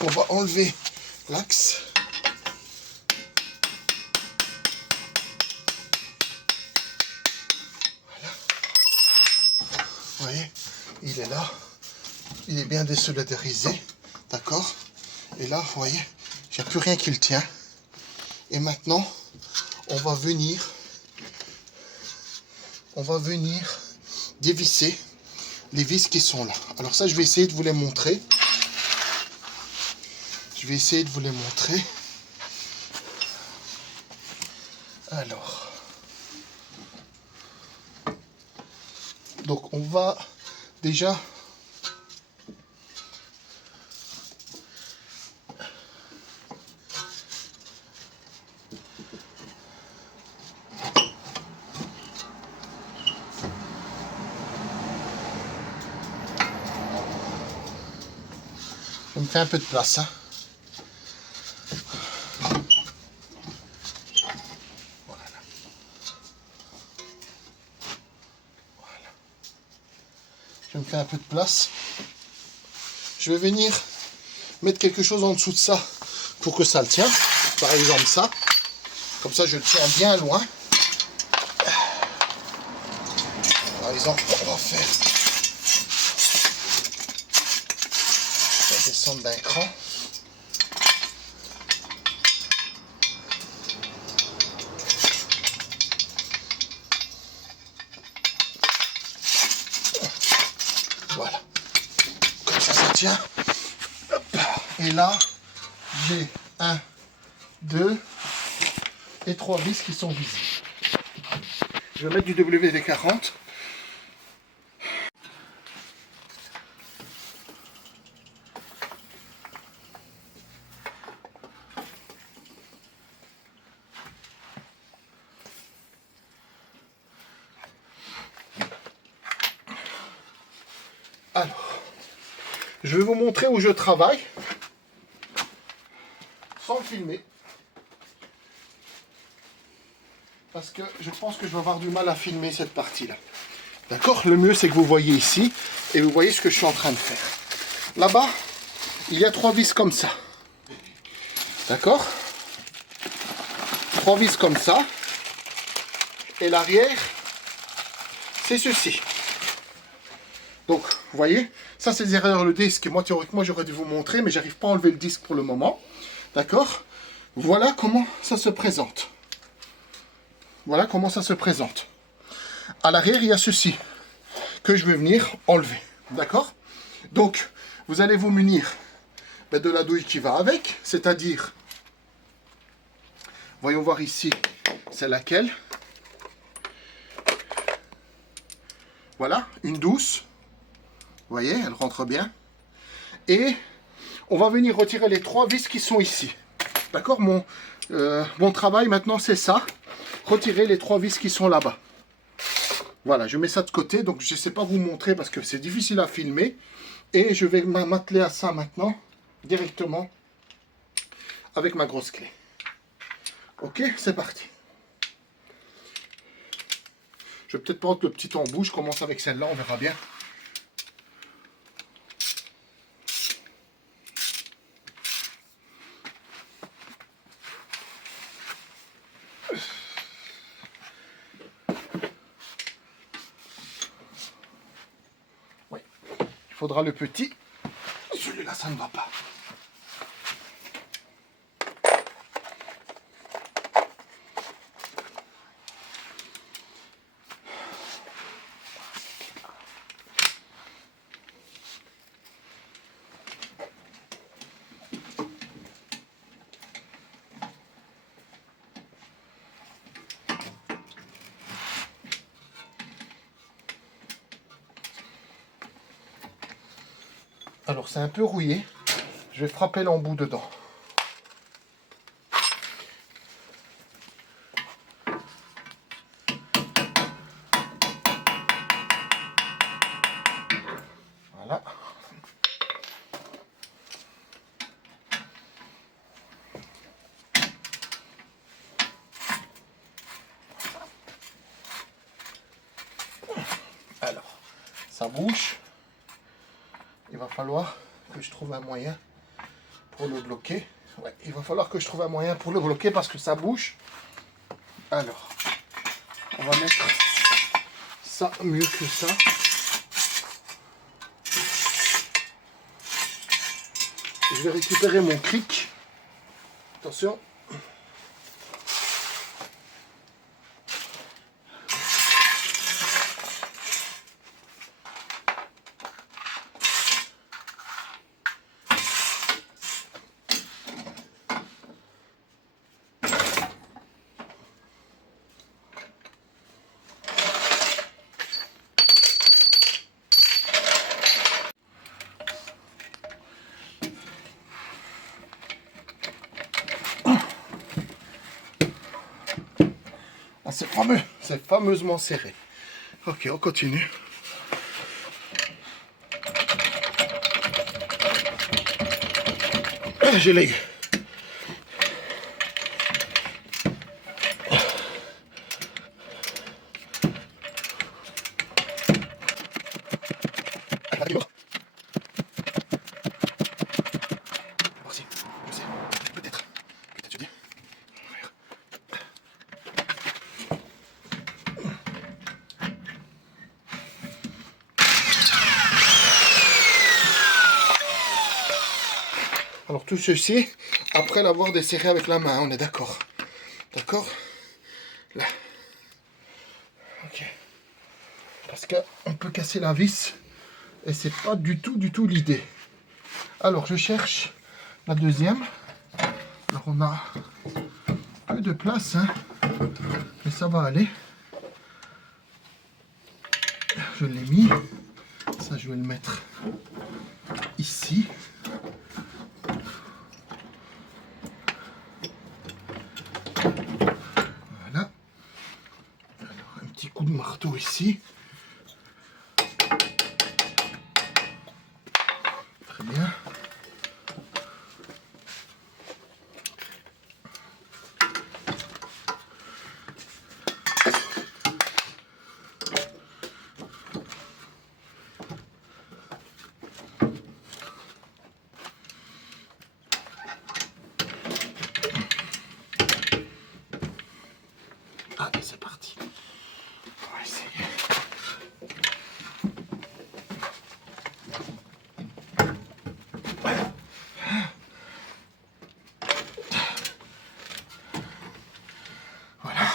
On va enlever l'axe. Voilà. Vous voyez, il est là. Il est bien désolidarisé. D'accord? Et là, vous voyez, Il n'y a plus rien qui le tient. Et maintenant, on va venir dévisser les vis qui sont là. Alors ça, je vais essayer de vous les montrer. Alors, donc on va déjà je me fais un peu de place, hein. Je me fais un peu de place. Je vais venir mettre quelque chose en dessous de ça pour que ça le tienne. Par exemple ça. Comme ça, je le tiens bien loin. Par exemple, on va faire... Je vais descendre d'un cran. Voilà. Comme ça tient. Et là, j'ai 1, 2 et 3 vis qui sont visibles. Je vais mettre du WD-40. Alors, je vais vous montrer où je travaille, sans le filmer, parce que je pense que je vais avoir du mal à filmer cette partie-là. D'accord? Le mieux, c'est que vous voyez ici, et vous voyez ce que je suis en train de faire. Là-bas, il y a 3 vis comme ça. D'accord? 3 vis comme ça. Et l'arrière, c'est ceci. Donc, vous voyez, ça c'est derrière le disque. Et moi, théoriquement, j'aurais dû vous montrer, mais j'arrive pas à enlever le disque pour le moment. D'accord? Voilà comment ça se présente. Voilà comment ça se présente. À l'arrière, il y a ceci que je vais venir enlever. D'accord? Donc, vous allez vous munir de la douille qui va avec, c'est-à-dire, voyons voir ici, c'est laquelle. Voilà, une douce. Vous voyez, elle rentre bien. Et on va venir retirer les 3 vis qui sont ici. D'accord? Mon travail maintenant, c'est ça. Retirer les 3 vis qui sont là-bas. Voilà, je mets ça de côté. Donc, je ne sais pas vous montrer parce que c'est difficile à filmer. Et je vais m'atteler à ça maintenant, directement, avec ma grosse clé. Ok, c'est parti. Je vais peut-être prendre le petit embout. Je commence avec celle-là, on verra bien. Oui, il faudra le petit. Celui-là, ça ne va pas. Alors c'est un peu rouillé, je vais frapper l'embout dedans. Voilà. Alors, ça bouge. Il va falloir que je trouve un moyen pour le bloquer. Ouais, il va falloir que je trouve un moyen pour le bloquer parce que ça bouge. Alors, on va mettre ça mieux que ça. Je vais récupérer mon cric. Attention. Ah, c'est fameusement serré. Ok, on continue. Je l'ai eu. Merci. Je sais. Peut-être. Peut-être, je dis. Alors tout ceci, après l'avoir desserré avec la main, on est d'accord. D'accord? Là. Ok. Parce qu'on peut casser la vis et c'est pas du tout l'idée. Alors je cherche la deuxième. Alors on a peu de place, hein, mais ça va aller. Je l'ai mis. Ça je vais le mettre ici. Voilà. Alors un petit coup de marteau ici. Très bien. Allez, c'est parti. On va essayer. Voilà.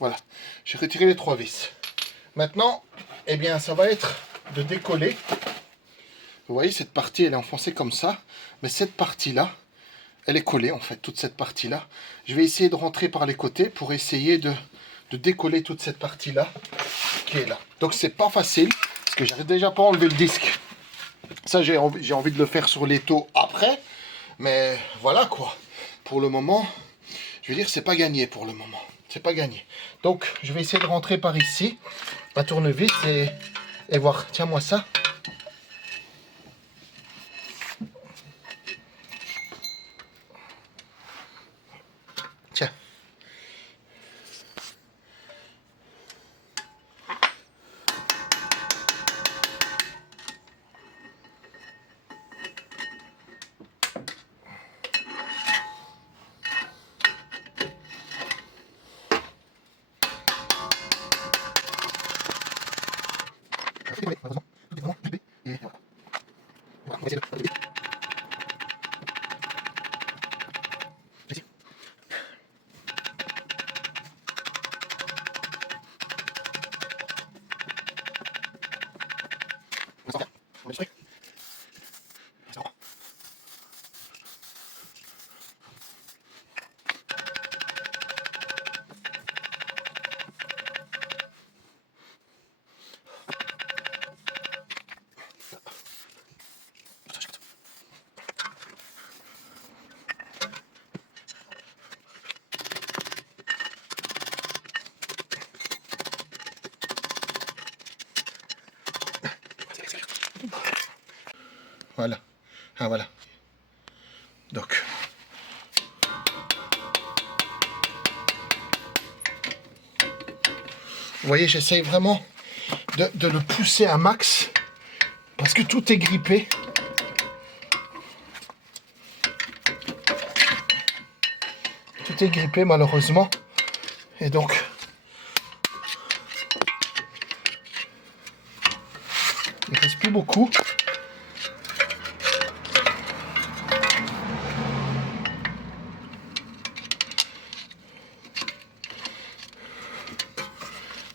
Voilà, j'ai retiré les 3 vis. Maintenant, eh bien, ça va être de décoller. Vous voyez, cette partie, elle est enfoncée comme ça. Mais cette partie-là, elle est collée, en fait, toute cette partie-là. Je vais essayer de rentrer par les côtés pour essayer de décoller toute cette partie-là qui est là. Donc, c'est pas facile, parce que j'arrive déjà pas à enlever le disque. Ça, j'ai envie de le faire sur l'étau après. Mais voilà, quoi. Pour le moment, je veux dire, c'est pas gagné pour le moment. C'est pas gagné. Donc, je vais essayer de rentrer par ici, ma tournevis, et voir. Tiens-moi ça. Tiens. Voilà. Ah, voilà. Donc. Vous voyez, j'essaye vraiment de le pousser à max. Parce que tout est grippé. Tout est grippé malheureusement. Et donc... il ne reste plus beaucoup.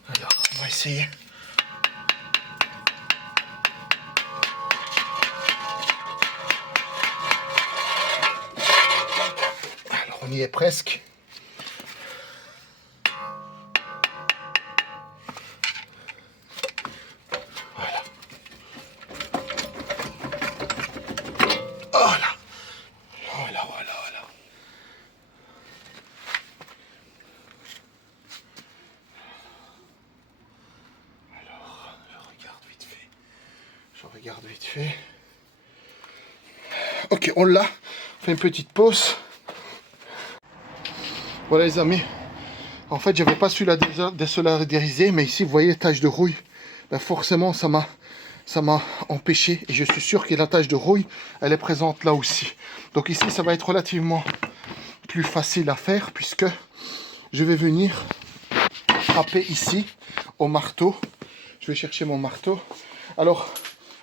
Alors, on va essayer. Alors, on y est presque. Voilà. Voilà. Voilà, voilà, voilà. Alors, je regarde vite fait. Je regarde vite fait. Ok, on l'a. On fait une petite pause. Voilà les amis. En fait, j'avais pas su la désolariser, mais ici, vous voyez, tache de rouille. Ben, forcément, ça m'a empêché. Et je suis sûr que la tache de rouille, elle est présente là aussi. Donc ici, ça va être relativement plus facile à faire, puisque je vais venir frapper ici au marteau. Je vais chercher mon marteau. Alors,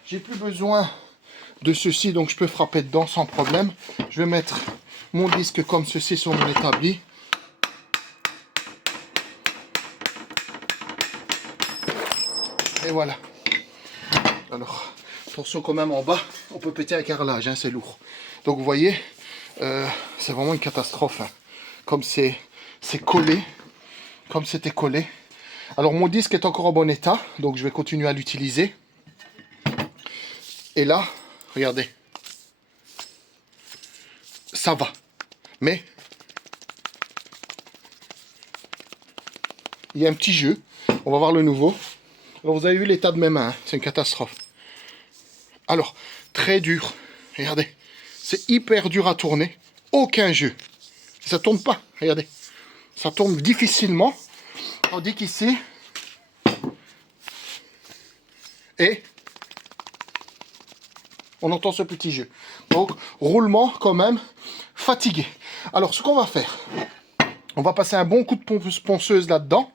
j'ai plus besoin de ceci, donc je peux frapper dedans sans problème. Je vais mettre mon disque comme ceci sur mon établi. Et voilà. Alors, attention quand même en bas, on peut péter un carrelage, hein, c'est lourd. Donc vous voyez, c'est vraiment une catastrophe. Hein. Comme c'est collé, comme c'était collé. Alors mon disque est encore en bon état, donc je vais continuer à l'utiliser. Et là, regardez, ça va. Mais il y a un petit jeu. On va voir le nouveau. Alors vous avez vu l'état de mes mains, hein. C'est une catastrophe. Alors, très dur. Regardez, c'est hyper dur à tourner. Aucun jeu. Ça tourne pas, regardez. Ça tourne difficilement. Tandis qu'ici, et on entend ce petit jeu. Donc, roulement quand même fatigué. Alors, ce qu'on va faire, on va passer un bon coup de ponceuse là-dedans.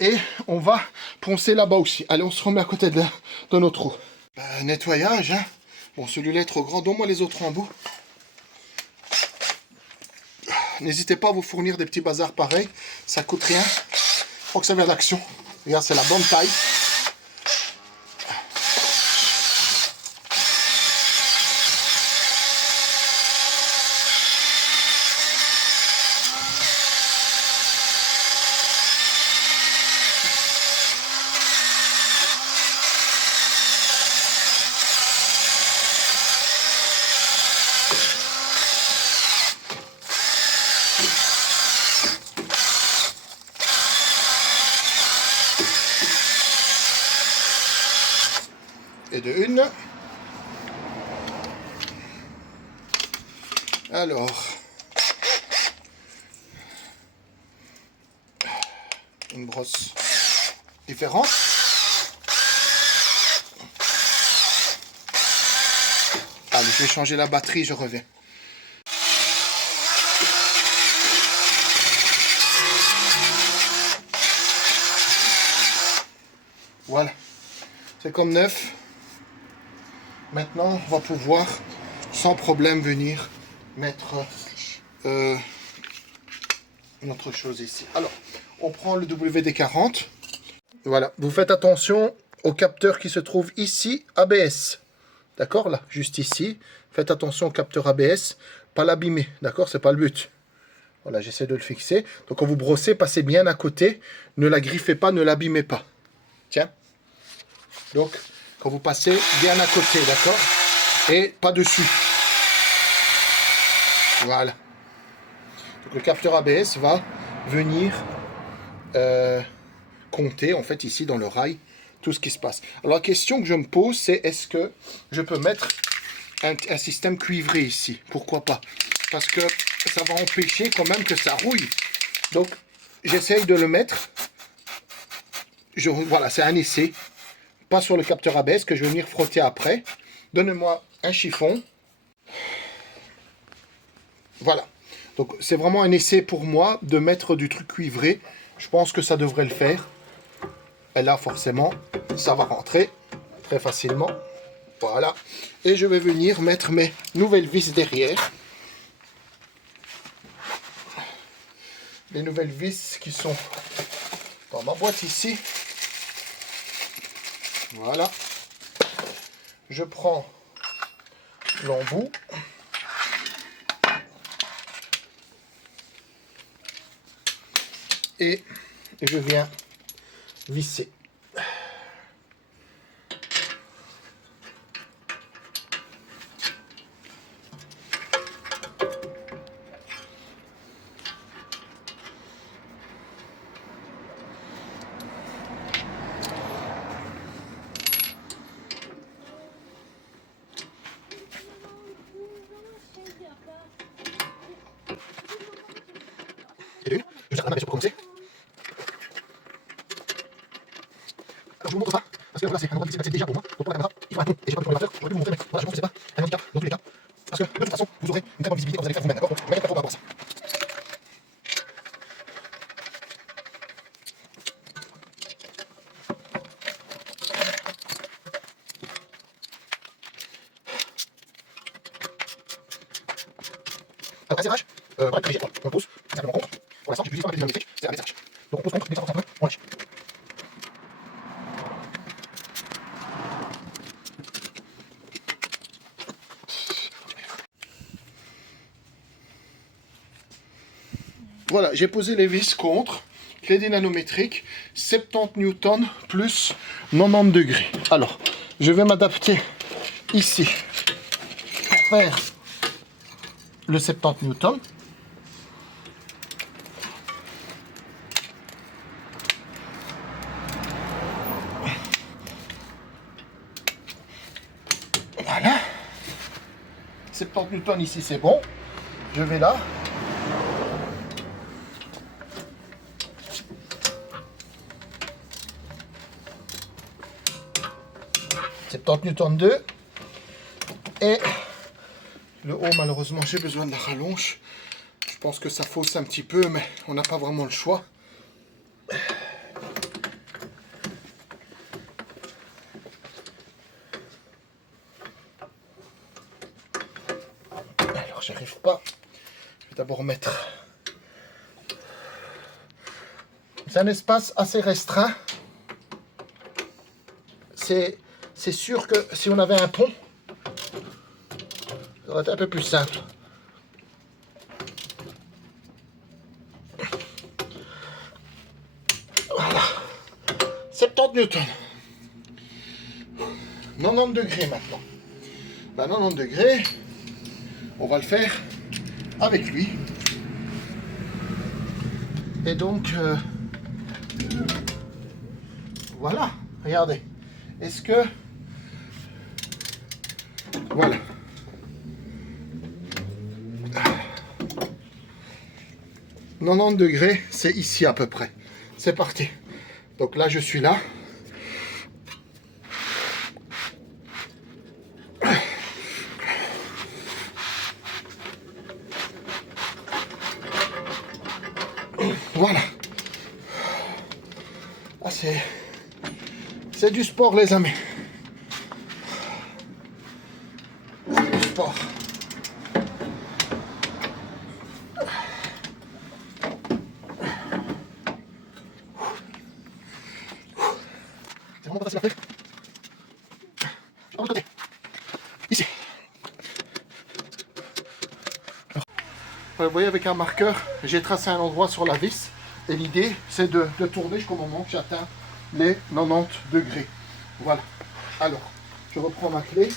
Et on va poncer là-bas aussi. Allez, on se remet à côté de notre trou. Nettoyage, hein. Bon, celui-là est trop grand. Donne-moi les autres embouts. N'hésitez pas à vous fournir des petits bazars pareils. Ça coûte rien. Je crois que ça vient d'Action. Regarde, c'est la bonne taille. Et de une. Alors, une brosse différente. Allez, je vais changer la batterie, je reviens. Voilà, c'est comme neuf. Maintenant, on va pouvoir sans problème venir mettre notre chose ici. Alors, on prend le WD-40. Voilà, vous faites attention au capteur qui se trouve ici, ABS. D'accord, là, juste ici. Faites attention au capteur ABS, pas l'abîmer, d'accord, c'est pas le but. Voilà, j'essaie de le fixer. Donc quand vous brossez, passez bien à côté. Ne la griffez pas, ne l'abîmez pas. Tiens. Donc, quand vous passez, bien à côté, d'accord? Et pas dessus. Voilà. Donc le capteur ABS va venir compter, en fait, ici, dans le rail, tout ce qui se passe. Alors la question que je me pose, c'est est-ce que je peux mettre un système cuivré ici. Pourquoi pas? Parce que ça va empêcher quand même que ça rouille. Donc, j'essaye de le mettre. Voilà, c'est un essai. Pas sur le capteur ABS que je vais venir frotter après. Donnez-moi un chiffon. Voilà. Donc, c'est vraiment un essai pour moi de mettre du truc cuivré. Je pense que ça devrait le faire. Et là, forcément, ça va rentrer très facilement. Voilà. Et je vais venir mettre mes nouvelles vis derrière. Les nouvelles vis qui sont dans ma boîte ici. Voilà. Je prends l'embout. Et je viens visser. Et une, je vais bien sûr pour commencer. Alors je vous montre pas, parce que voilà, c'est un endroit qui s'est déjà pour moi. Donc pour la caméra, il faut un ton. Et j'ai pas pu pour les j'aurais pu vous montrer, mais voilà, je pense que c'est pas un handicap dans tous les cas. Parce que de toute façon, vous aurez une très bonne visibilité quand vous allez faire vous-même, d'accord? Donc, ne m'inquiétez pas trop par rapport à ça. Alors, un serrage, voilà, privilégié, on pose simplement contre. Pour l'instant, j'utilise pas ma dynamique, c'est un serrage. Donc on pose contre, descend un peu, on lâche. Voilà, j'ai posé les vis contre, clé nanométrique, 70 newtons plus 90 degrés. Alors, je vais m'adapter ici pour faire le 70 newtons. Voilà. 70 newtons ici, c'est bon. Je vais là. Newton 2 et le haut, malheureusement j'ai besoin de la rallonge. Je pense que ça fausse un petit peu, mais on n'a pas vraiment le choix. Alors j'arrive pas, je vais d'abord mettre, c'est un espace assez restreint. C'est sûr que si on avait un pont, ça aurait été un peu plus simple. Voilà. 70 newtons. 90 degrés maintenant. Ben, 90 degrés, on va le faire avec lui. Et donc, voilà, regardez. Est-ce que... Voilà. « 90 degrés, c'est ici à peu près. C'est parti. Donc là, je suis là. Voilà. Ah, c'est du sport, les amis. C'est du sport. C'est vraiment pas facile à faire. De l'autre côté. Ici. Vous voyez, avec un marqueur, j'ai tracé un endroit sur la vis. Et l'idée, c'est de tourner jusqu'au moment que j'atteins les 90 degrés. Voilà. Alors, je reprends ma clé.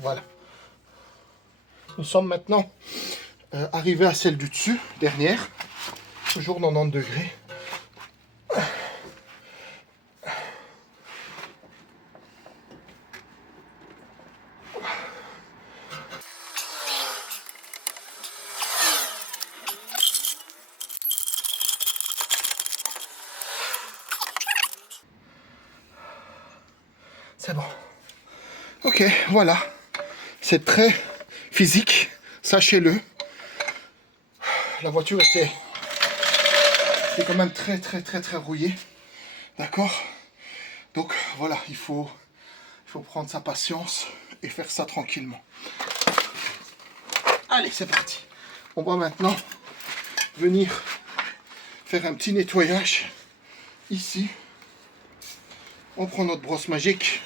Voilà. Nous sommes maintenant arrivés à celle du dessus, dernière, toujours 90 degrés. C'est bon. Ok, voilà. C'est très physique, sachez-le. La voiture était quand même très rouillée. D'accord? Donc voilà, il faut prendre sa patience et faire ça tranquillement. Allez, c'est parti. On va maintenant venir faire un petit nettoyage ici. On prend notre brosse magique.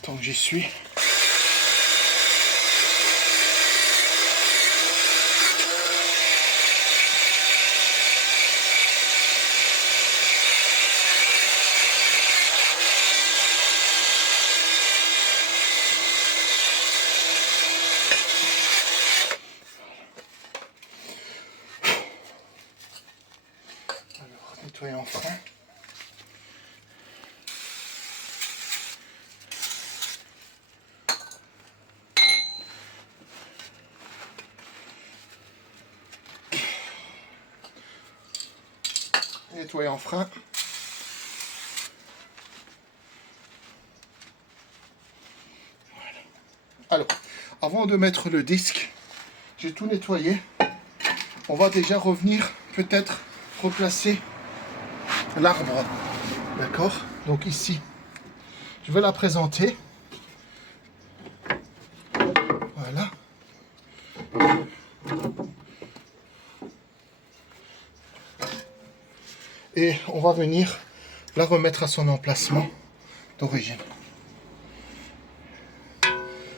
Tant que j'y suis. Alors, nettoyer en frein. Nettoyer en frein. Voilà. Alors, avant de mettre le disque, j'ai tout nettoyé. On va déjà revenir, peut-être replacer l'arbre. D'accord? Donc ici, je vais la présenter. Voilà. Et on va venir la remettre à son emplacement d'origine.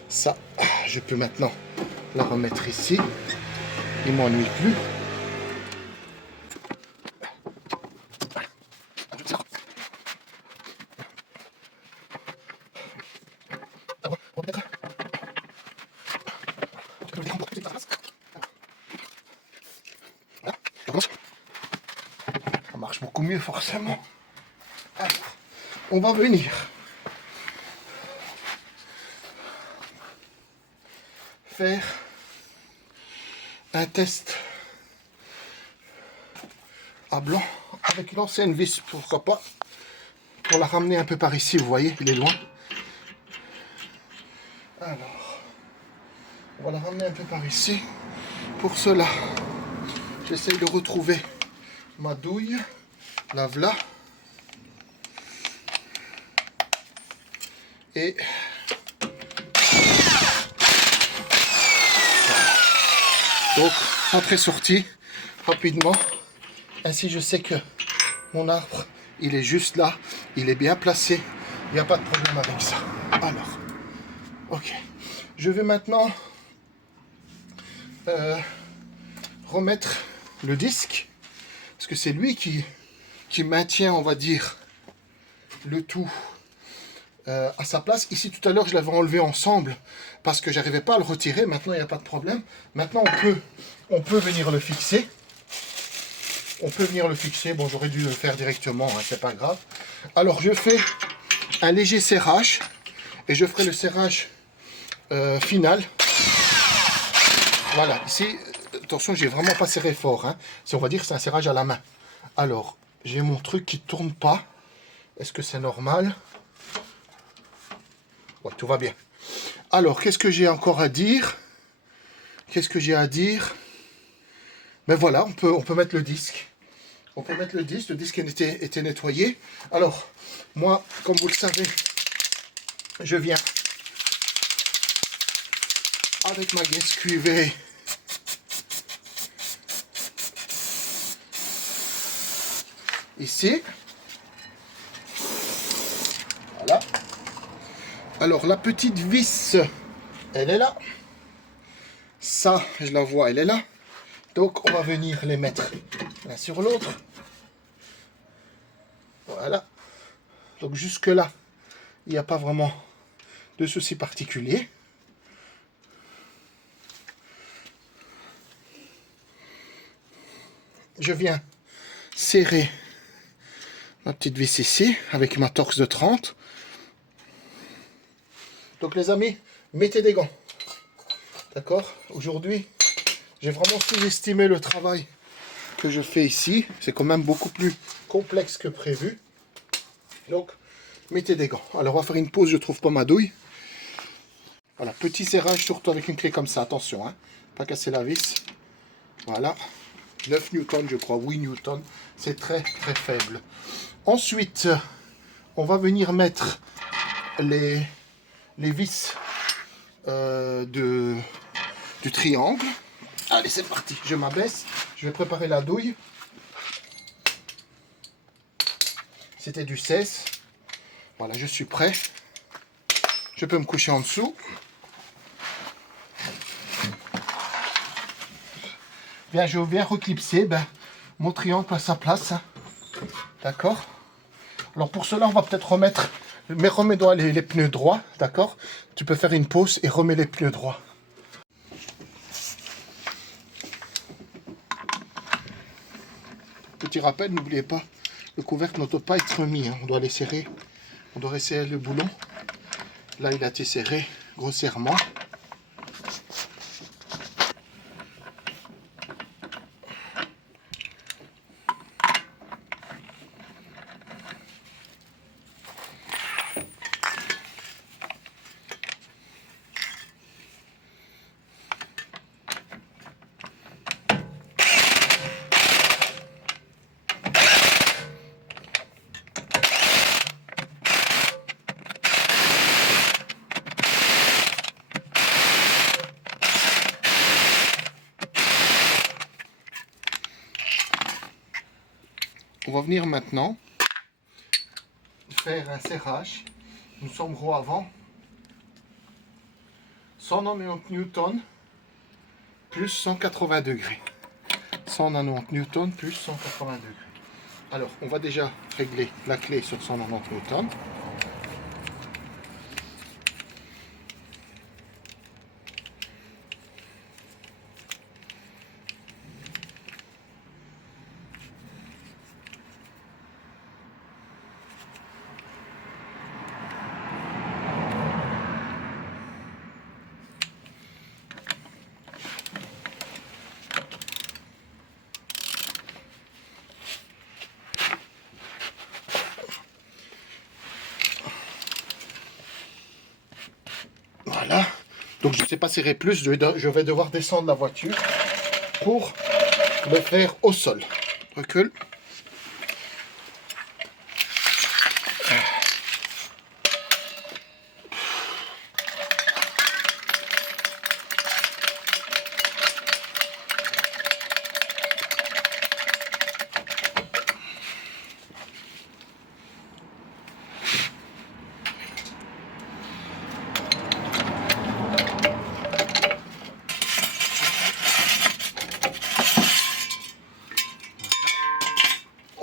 Ça, je peux maintenant la remettre ici. Il ne m'ennuie plus. Ça marche beaucoup mieux forcément. Alors, on va venir faire un test à blanc avec l'ancienne vis, pourquoi pas, pour la ramener un peu par ici. Vous voyez, il est loin. Alors, on va la ramener un peu par ici. Pour cela, j'essaye de retrouver ma douille, la voilà. Et donc, entrée-sortie, rapidement. Ainsi, je sais que mon arbre, il est juste là, il est bien placé, il n'y a pas de problème avec ça. Alors, ok. Je vais maintenant remettre le disque, parce que c'est lui qui maintient, on va dire, le tout à sa place. Ici, tout à l'heure, je l'avais enlevé ensemble parce que j'arrivais pas à le retirer. Maintenant, il n'y a pas de problème. Maintenant, on peut venir le fixer. On peut venir le fixer. Bon, j'aurais dû le faire directement, hein, c'est pas grave. Alors, je fais un léger serrage et je ferai le serrage final. Voilà, ici, attention, j'ai vraiment pas serré fort. Hein. On va dire que c'est un serrage à la main. Alors, j'ai mon truc qui tourne pas. Est-ce que c'est normal? Ouais, tout va bien. Alors, qu'est-ce que j'ai encore à dire? Qu'est-ce que j'ai à dire? Mais voilà, on peut mettre le disque. On peut mettre le disque était nettoyé. Alors, moi, comme vous le savez, je viens avec ma guesse cuvée ici. Voilà. Alors la petite vis, elle est là. Ça, je la vois, elle est là. Donc on va venir les mettre l'un sur l'autre. Voilà. Donc jusque là, il n'y a pas vraiment de souci particulier. Je viens serrer ma petite vis ici avec ma Torx de 30. Donc les amis, mettez des gants. D'accord? Aujourd'hui, j'ai vraiment sous-estimé le travail que je fais ici. C'est quand même beaucoup plus complexe que prévu. Donc, mettez des gants. Alors, on va faire une pause, je trouve pas ma douille. Voilà, petit serrage, surtout avec une clé comme ça. Attention, hein, pas casser la vis. Voilà, 9 newtons, je crois, 8 newtons. C'est très, très faible. Ensuite, on va venir mettre les vis du triangle. Allez, c'est parti, je m'abaisse. Je vais préparer la douille. C'était du 16. Voilà, je suis prêt. Je peux me coucher en dessous. Bien, je viens reclipser mon triangle à sa place. D'accord? Alors pour cela, on va peut-être remettre... Mais remets les pneus droits, d'accord? Tu peux faire une pause et remets les pneus droits. Petit rappel, n'oubliez pas, le couvercle ne doit pas être mis. Hein. On doit les serrer. On doit resserrer le boulon. Là, il a été serré grossièrement. On va venir maintenant faire un serrage. Nous sommes gros avant. 190 newtons plus 180 degrés. 190 newtons plus 180 degrés. Alors, on va déjà régler la clé sur 190 newtons. Voilà. Donc je ne sais pas serrer plus, je vais devoir descendre la voiture pour le faire au sol. Recule.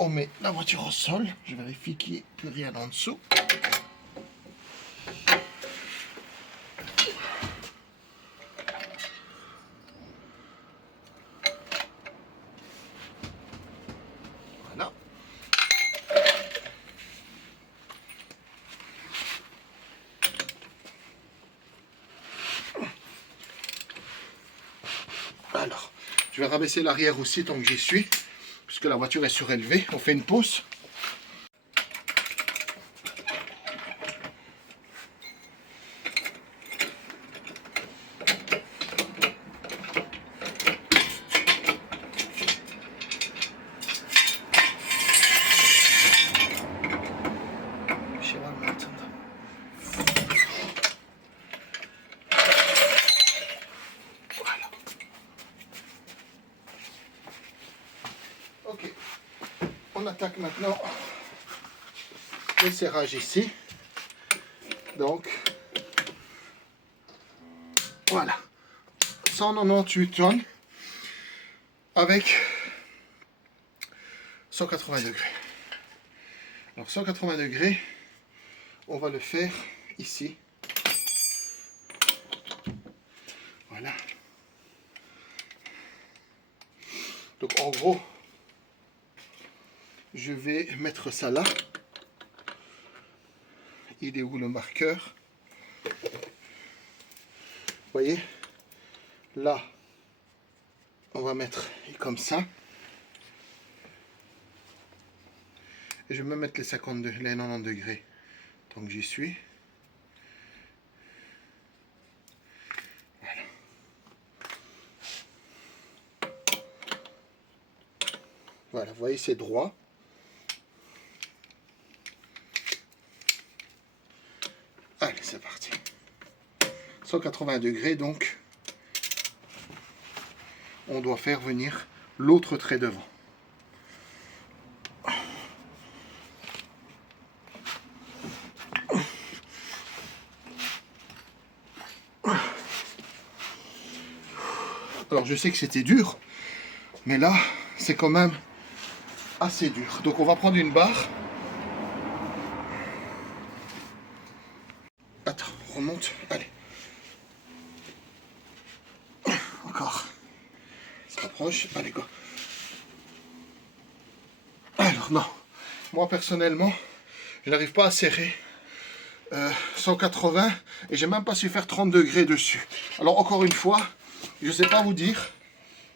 On met la voiture au sol. Je vérifie qu'il n'y ait plus rien en dessous. Voilà. Alors, je vais rabaisser l'arrière aussi tant que j'y suis, puisque la voiture est surélevée. On fait une pause. on attaque maintenant le serrage ici. Donc, voilà. 198 tonnes avec 180 degrés. Alors 180 degrés, on va le faire ici. Voilà. Donc en gros, je vais mettre ça là. Il est où le marqueur? Vous voyez? Là, on va mettre comme ça. Et je vais me mettre les 52, les 90 degrés. Donc j'y suis. Voilà. Voilà, vous voyez, c'est droit. Allez, c'est parti. 180 degrés, donc on doit faire venir l'autre trait devant. Alors je sais que c'était dur, mais là c'est quand même assez dur. Donc on va prendre une barre. Attends, on remonte. Allez. Encore. On se rapproche. Allez, go. Alors non. Moi personnellement, je n'arrive pas à serrer 180 et j'ai même pas su faire 30 degrés dessus. Alors encore une fois, je sais pas vous dire,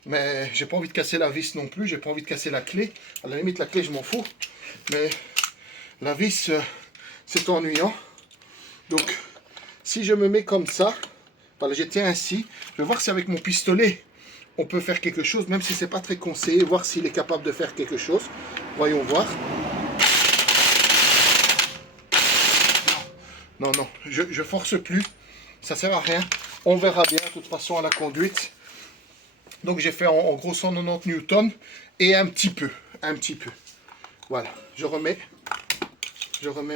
mais j'ai pas envie de casser la vis non plus, j'ai pas envie de casser la clé. À la limite la clé je m'en fous, mais la vis c'est ennuyant. Donc si je me mets comme ça, voilà, je tiens ainsi, je vais voir si avec mon pistolet on peut faire quelque chose, même si c'est pas très conseillé, voir s'il est capable de faire quelque chose. Voyons voir. Non, non, je force plus, ça sert à rien. On verra bien de toute façon à la conduite. Donc j'ai fait en gros 190 newtons et un petit peu. Voilà, je remets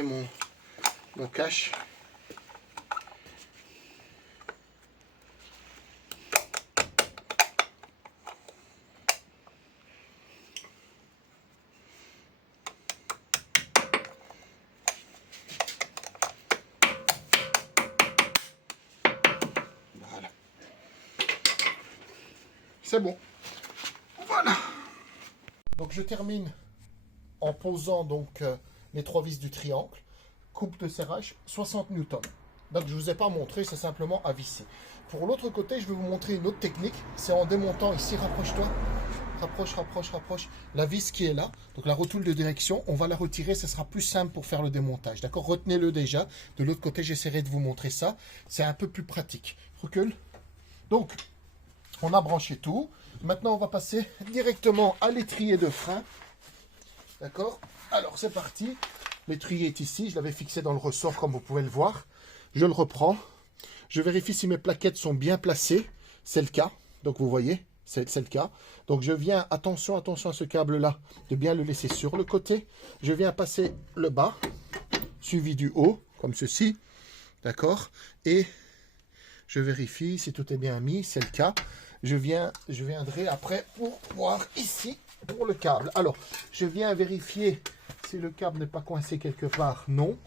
mon cache. Voilà. C'est bon. Voilà. Donc je termine en posant donc les 3 vis du triangle. Coupe de serrage 60 newtons. Donc je ne vous ai pas montré, c'est simplement à visser. Pour l'autre côté, je vais vous montrer une autre technique. C'est en démontant ici, rapproche-toi. Rapproche. La vis qui est là, donc la retoule de direction, on va la retirer, ce sera plus simple pour faire le démontage. D'accord? Retenez-le déjà. De l'autre côté, j'essaierai de vous montrer ça. C'est un peu plus pratique. Recule. Donc, on a branché tout. Maintenant, on va passer directement à l'étrier de frein. D'accord? Alors, c'est parti. L'étrier est ici. Je l'avais fixé dans le ressort, comme vous pouvez le voir. Je le reprends. Je vérifie si mes plaquettes sont bien placées. C'est le cas. Donc, vous voyez, c'est le cas. Donc, je viens, attention à ce câble-là, de bien le laisser sur le côté. Je viens passer le bas, suivi du haut, comme ceci. D'accord? Et je vérifie si tout est bien mis. C'est le cas. Je viendrai après pour voir ici pour le câble. Alors, je viens vérifier si le câble n'est pas coincé quelque part. Non.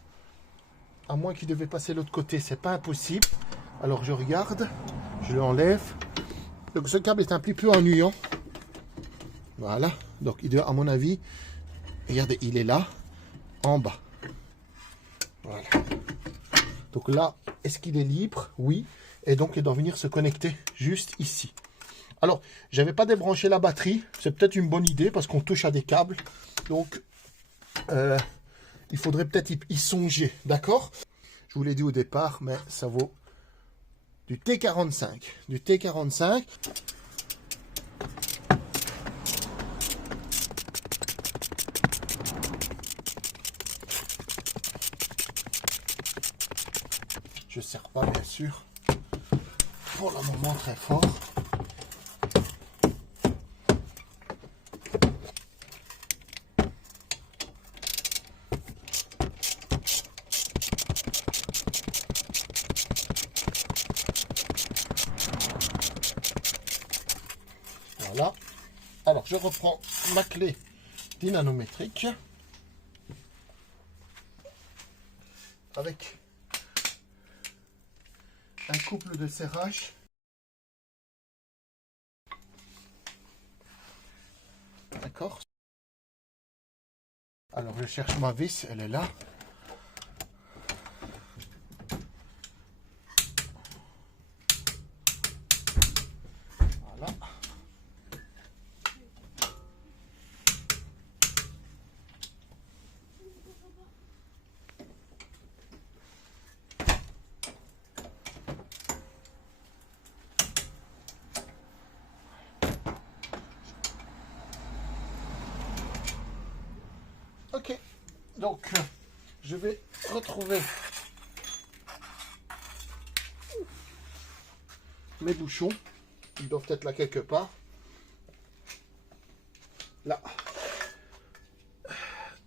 À moins qu'il devait passer de l'autre côté, c'est pas impossible. Alors, je regarde. Je l'enlève. Donc, ce câble est un petit peu ennuyant. Voilà. Donc, il doit, à mon avis, regardez, il est là, en bas. Voilà. Donc là, est-ce qu'il est libre? Oui. Et donc, il doit venir se connecter juste ici. Alors, je n'avais pas débranché la batterie. C'est peut-être une bonne idée parce qu'on touche à des câbles. Donc, il faudrait peut-être y songer. D'accord? Je vous l'ai dit au départ, mais ça vaut du T45. Du T45. Je ne serre pas, bien sûr. Pour le moment, très fort. Alors, je reprends ma clé dynanométrique avec un couple de serrage. D'accord. Alors, je cherche ma vis, elle est là. Voilà. Ok, donc je vais retrouver mes bouchons. Ils doivent être là quelque part. Là.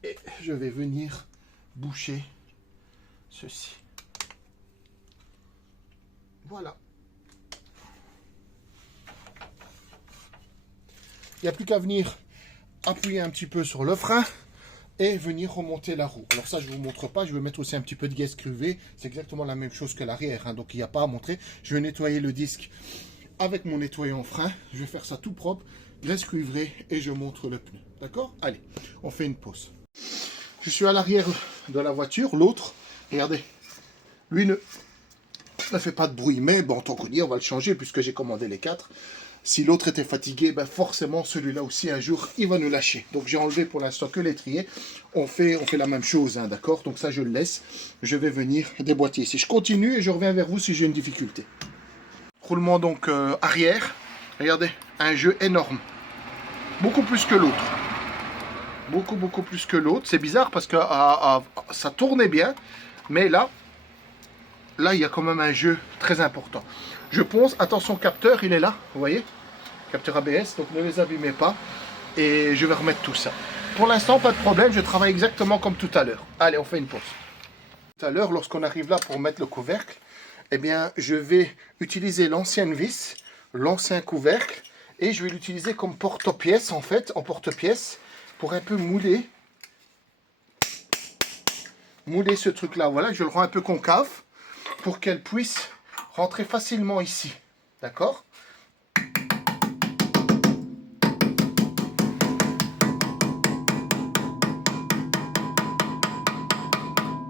Et je vais venir boucher ceci. Voilà. Il n'y a plus qu'à venir appuyer un petit peu sur le frein et venir remonter la roue. Alors ça, je ne vous montre pas. Je vais mettre aussi un petit peu de graisse cruvée. C'est exactement la même chose que l'arrière, hein, donc il n'y a pas à montrer. Je vais nettoyer le disque avec mon nettoyant frein. Je vais faire ça tout propre, graisse cuivrée, et je montre le pneu. D'accord? Allez, on fait une pause. Je suis à l'arrière de la voiture. L'autre, regardez, lui ne fait pas de bruit. Mais bon, tant qu'on y est, on va le changer puisque j'ai commandé les 4. Si l'autre était fatigué, ben forcément celui-là aussi un jour il va nous lâcher. Donc j'ai enlevé pour l'instant que l'étrier. On fait la même chose, hein, d'accord? Donc ça je le laisse. Je vais venir déboîter ici. Je continue et je reviens vers vous si j'ai une difficulté. Roulement donc arrière. Regardez, un jeu énorme. Beaucoup plus que l'autre. Beaucoup plus que l'autre. C'est bizarre parce que ça tournait bien. Mais là, il y a quand même un jeu très important. Je pense, attention capteur, il est là, vous voyez, capteur ABS, donc ne les abîmez pas. Et je vais remettre tout ça. Pour l'instant, pas de problème, je travaille exactement comme tout à l'heure. Allez, on fait une pause. Tout à l'heure, lorsqu'on arrive là pour mettre le couvercle, eh bien, je vais utiliser l'ancienne vis, l'ancien couvercle, et je vais l'utiliser comme porte-pièce, en fait, en porte-pièce, pour un peu mouler ce truc-là. Voilà, je le rends un peu concave, pour qu'elle puisse rentrer facilement ici. D'accord?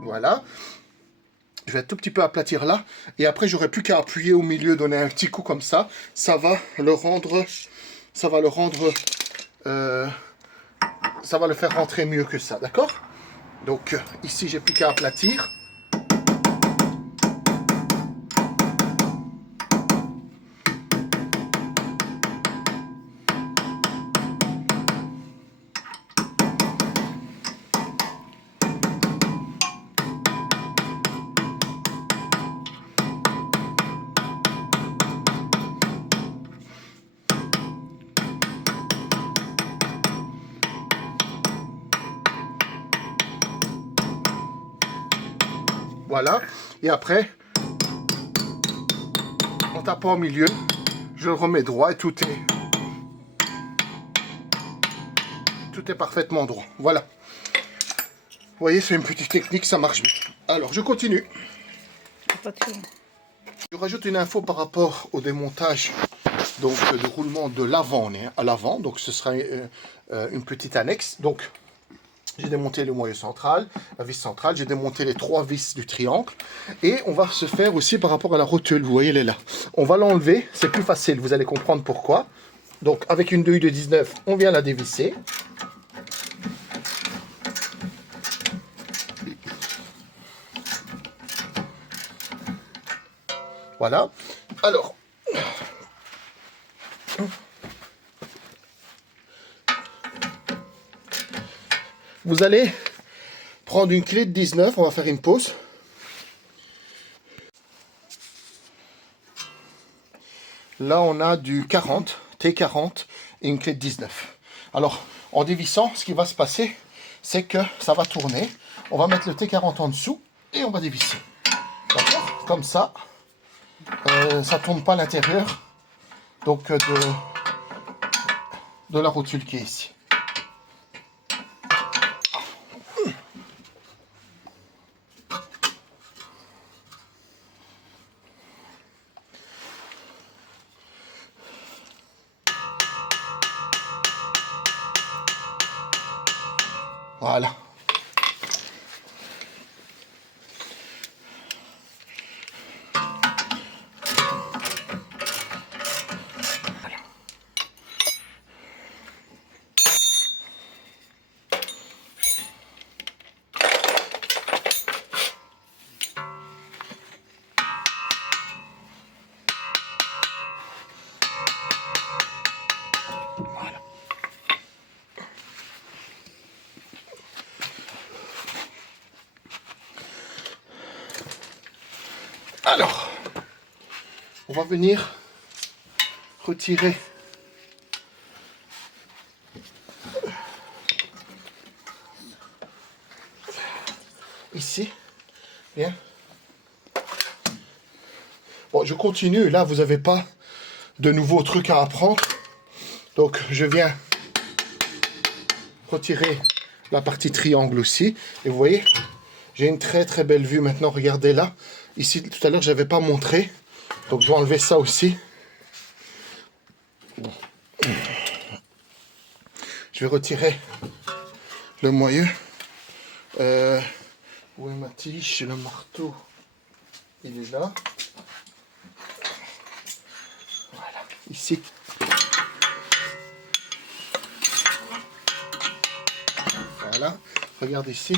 Voilà. Je vais un tout petit peu aplatir là. Et après, j'aurai plus qu'à appuyer au milieu, donner un petit coup comme ça. Ça va le rendre... Ça va le faire rentrer mieux que ça. D'accord? Donc, ici, j'ai plus qu'à aplatir. Voilà. Et après, en tapant au milieu, je le remets droit et tout est parfaitement droit. Voilà. Vous voyez, c'est une petite technique, ça marche bien. Alors, je continue. Je rajoute une info par rapport au démontage donc de roulement de l'avant. On est à l'avant, donc ce sera une petite annexe. Donc, j'ai démonté le moyeu central, la vis centrale, j'ai démonté les 3 vis du triangle. Et on va se faire aussi par rapport à la rotule, vous voyez, elle est là. On va l'enlever, c'est plus facile, vous allez comprendre pourquoi. Donc, avec une 2U de 19, on vient la dévisser. Voilà. Alors, vous allez prendre une clé de 19, on va faire une pause. Là, on a du 40, T40 et une clé de 19. Alors, en dévissant, ce qui va se passer, c'est que ça va tourner. On va mettre le T40 en dessous et on va dévisser. D'accord? Comme ça, ça ne tourne pas à l'intérieur donc de la rotule qui est ici. Voilà. Voilà. Alors, on va venir retirer ici. Bien. Bon, je continue. Là, vous n'avez pas de nouveaux trucs à apprendre. Donc, je viens retirer la partie triangle aussi. Et vous voyez, j'ai une très très belle vue maintenant. Regardez là. Ici, tout à l'heure, je n'avais pas montré. Donc, je vais enlever ça aussi. Je vais retirer le moyeu. Où est ma tige? Le marteau, il est là. Voilà, ici. Voilà, regarde ici.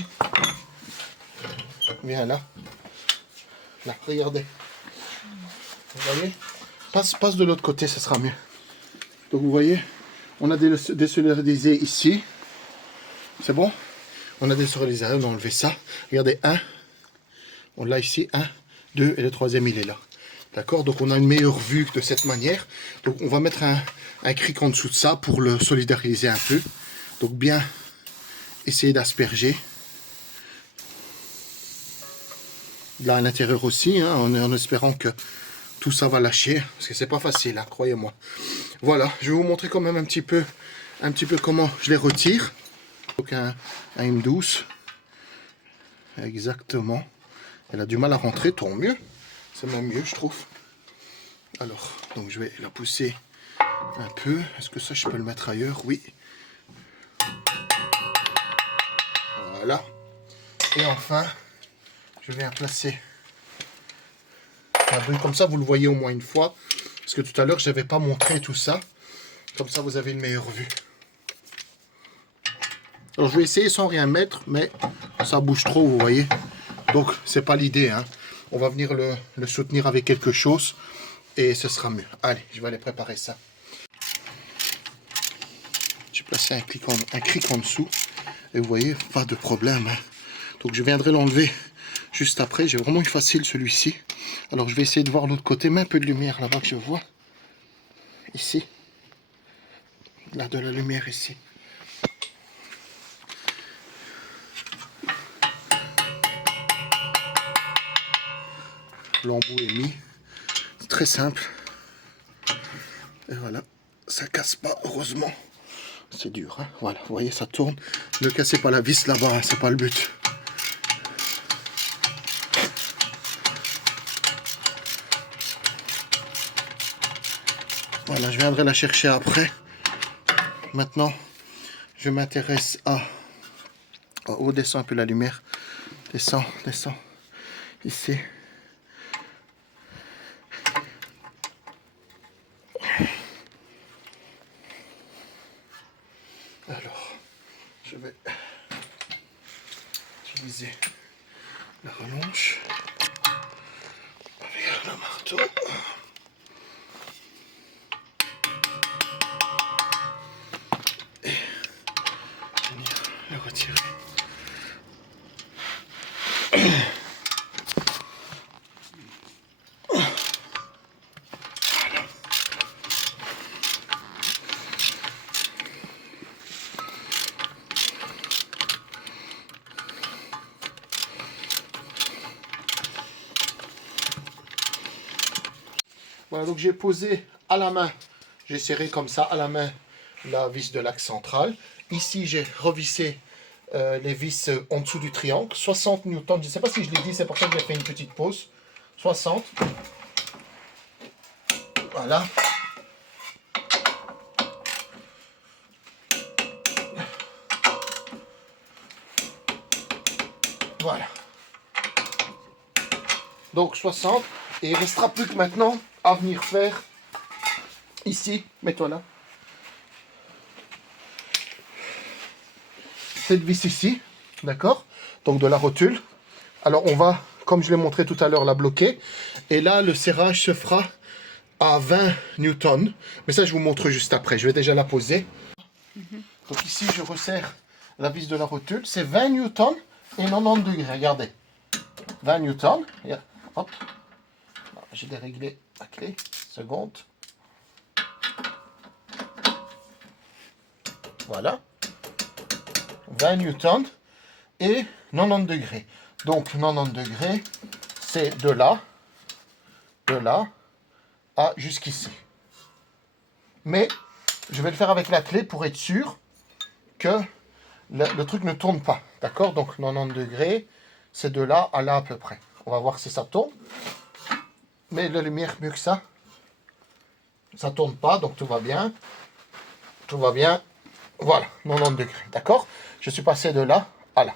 Viens là. Là, regardez. Vous voyez? Passe de l'autre côté, ça sera mieux. Donc vous voyez, on a désolarisé ici. C'est bon? On a désolarisé, on a enlevé ça. Regardez, 1. On l'a ici, 1, 2, et le troisième, il est là. D'accord? Donc on a une meilleure vue de cette manière. Donc on va mettre un cric en dessous de ça pour le solidariser un peu. Donc bien essayer d'asperger. Là à l'intérieur aussi, hein, en espérant que tout ça va lâcher. Parce que c'est pas facile, hein, croyez-moi. Voilà, je vais vous montrer quand même un petit peu comment je les retire. Donc un M12. Exactement. Elle a du mal à rentrer, tant mieux. C'est même mieux, je trouve. Alors, donc je vais la pousser un peu. Est-ce que ça, je peux le mettre ailleurs? Oui. Voilà. Et enfin, je viens placer un bruit comme ça. Vous le voyez au moins une fois. Parce que tout à l'heure, je n'avais pas montré tout ça. Comme ça, vous avez une meilleure vue. Alors, je vais essayer sans rien mettre, mais ça bouge trop, vous voyez. Donc, c'est pas l'idée, hein. On va venir le soutenir avec quelque chose et ce sera mieux. Allez, je vais aller préparer ça. J'ai placé un cric en dessous et vous voyez, pas de problème, hein. Donc, je viendrai l'enlever juste après. J'ai vraiment eu facile celui-ci. Alors, je vais essayer de voir l'autre côté. Mets un peu de lumière là-bas que je vois. Ici. Là, de la lumière ici. L'embout est mis. C'est très simple. Et voilà. Ça casse pas, heureusement. C'est dur, hein. Voilà, vous voyez, ça tourne. Ne cassez pas la vis là-bas, hein, c'est pas le but. Voilà, je viendrai la chercher après. Maintenant, je m'intéresse à... Oh, descends un peu la lumière. Descends. Ici. Alors, je vais utiliser la rallonge avec le marteau. Et venir le retirer. Voilà, donc j'ai posé à la main, j'ai serré comme ça à la main la vis de l'axe central. Ici, j'ai revissé les vis en dessous du triangle. 60 newtons, je ne sais pas si je l'ai dit, c'est pour ça que j'ai fait une petite pause. 60. Voilà. Voilà. Donc 60. Et il ne restera plus que maintenant à venir faire ici, mets-toi là. Cette vis ici, d'accord? Donc de la rotule. Alors on va, comme je l'ai montré tout à l'heure, la bloquer. Et là, le serrage se fera à 20 newtons. Mais ça, je vous montre juste après. Je vais déjà la poser. Donc ici, je resserre la vis de la rotule. C'est 20 newtons et 90 degrés. Regardez. 20 newtons. Hop. J'ai déréglé la clé. Seconde. Voilà. 20 newtons et 90 degrés. Donc 90 degrés, c'est de là à jusqu'ici. Mais je vais le faire avec la clé pour être sûr que le truc ne tourne pas. D'accord? Donc 90 degrés, c'est de là à là à peu près. On va voir si ça tourne. Mais la lumière, mieux que ça, ça ne tourne pas, donc tout va bien. Tout va bien. Voilà, 90 degrés. D'accord? Je suis passé de là à là.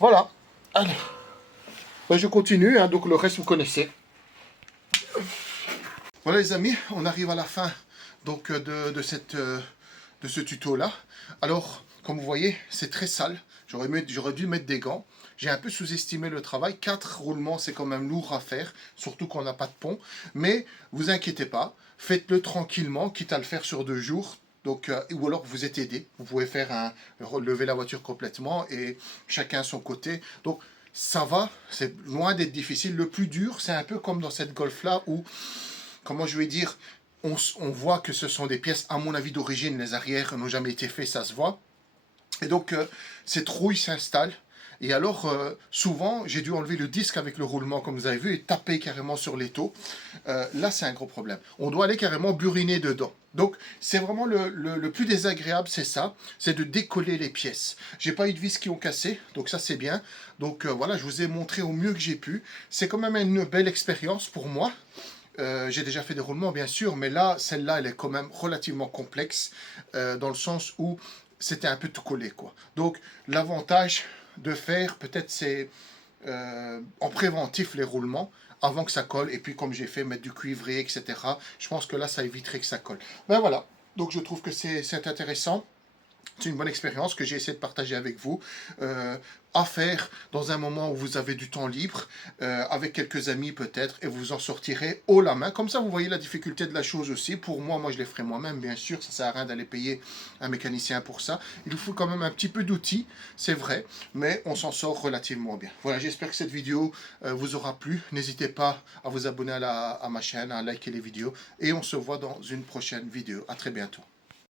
Voilà. Allez. Ben, je continue, hein, donc le reste vous connaissez. Voilà les amis, on arrive à la fin donc, de ce tuto là. Alors, comme vous voyez, c'est très sale. J'aurais dû mettre des gants. J'ai un peu sous-estimé le travail. 4 roulements, c'est quand même lourd à faire, surtout qu'on n'a pas de pont. Mais vous inquiétez pas, faites-le tranquillement, quitte à le faire sur 2 jours. Donc, ou alors vous êtes aidé. Vous pouvez faire relever la voiture complètement et chacun à son côté. Donc, ça va, c'est loin d'être difficile. Le plus dur, c'est un peu comme dans cette Golf là où, comment je vais dire, on voit que ce sont des pièces, à mon avis, d'origine. Les arrières n'ont jamais été faits, ça se voit. Et donc, cette rouille s'installe. Et alors, souvent, j'ai dû enlever le disque avec le roulement, comme vous avez vu, et taper carrément sur l'étau. Là, c'est un gros problème. On doit aller carrément buriner dedans. Donc, c'est vraiment le plus désagréable, c'est ça, c'est de décoller les pièces. J'ai pas eu de vis qui ont cassé, donc ça, c'est bien. Donc, voilà, je vous ai montré au mieux que j'ai pu. C'est quand même une belle expérience pour moi. J'ai déjà fait des roulements, bien sûr, mais là, celle-là, elle est quand même relativement complexe, dans le sens où c'était un peu tout collé, quoi. Donc, l'avantage de faire, peut-être, c'est en préventif les roulements, avant que ça colle, et puis comme j'ai fait, mettre du cuivré, etc. Je pense que là, ça éviterait que ça colle. Ben voilà, donc je trouve que c'est intéressant. C'est une bonne expérience que j'ai essayé de partager avec vous, à faire dans un moment où vous avez du temps libre, avec quelques amis peut-être, et vous en sortirez haut la main. Comme ça, vous voyez la difficulté de la chose aussi. Pour moi je les ferai moi-même, bien sûr, ça ne sert à rien d'aller payer un mécanicien pour ça. Il vous faut quand même un petit peu d'outils, c'est vrai, mais on s'en sort relativement bien. Voilà, j'espère que cette vidéo vous aura plu. N'hésitez pas à vous abonner à ma chaîne, à liker les vidéos, et on se voit dans une prochaine vidéo. À très bientôt.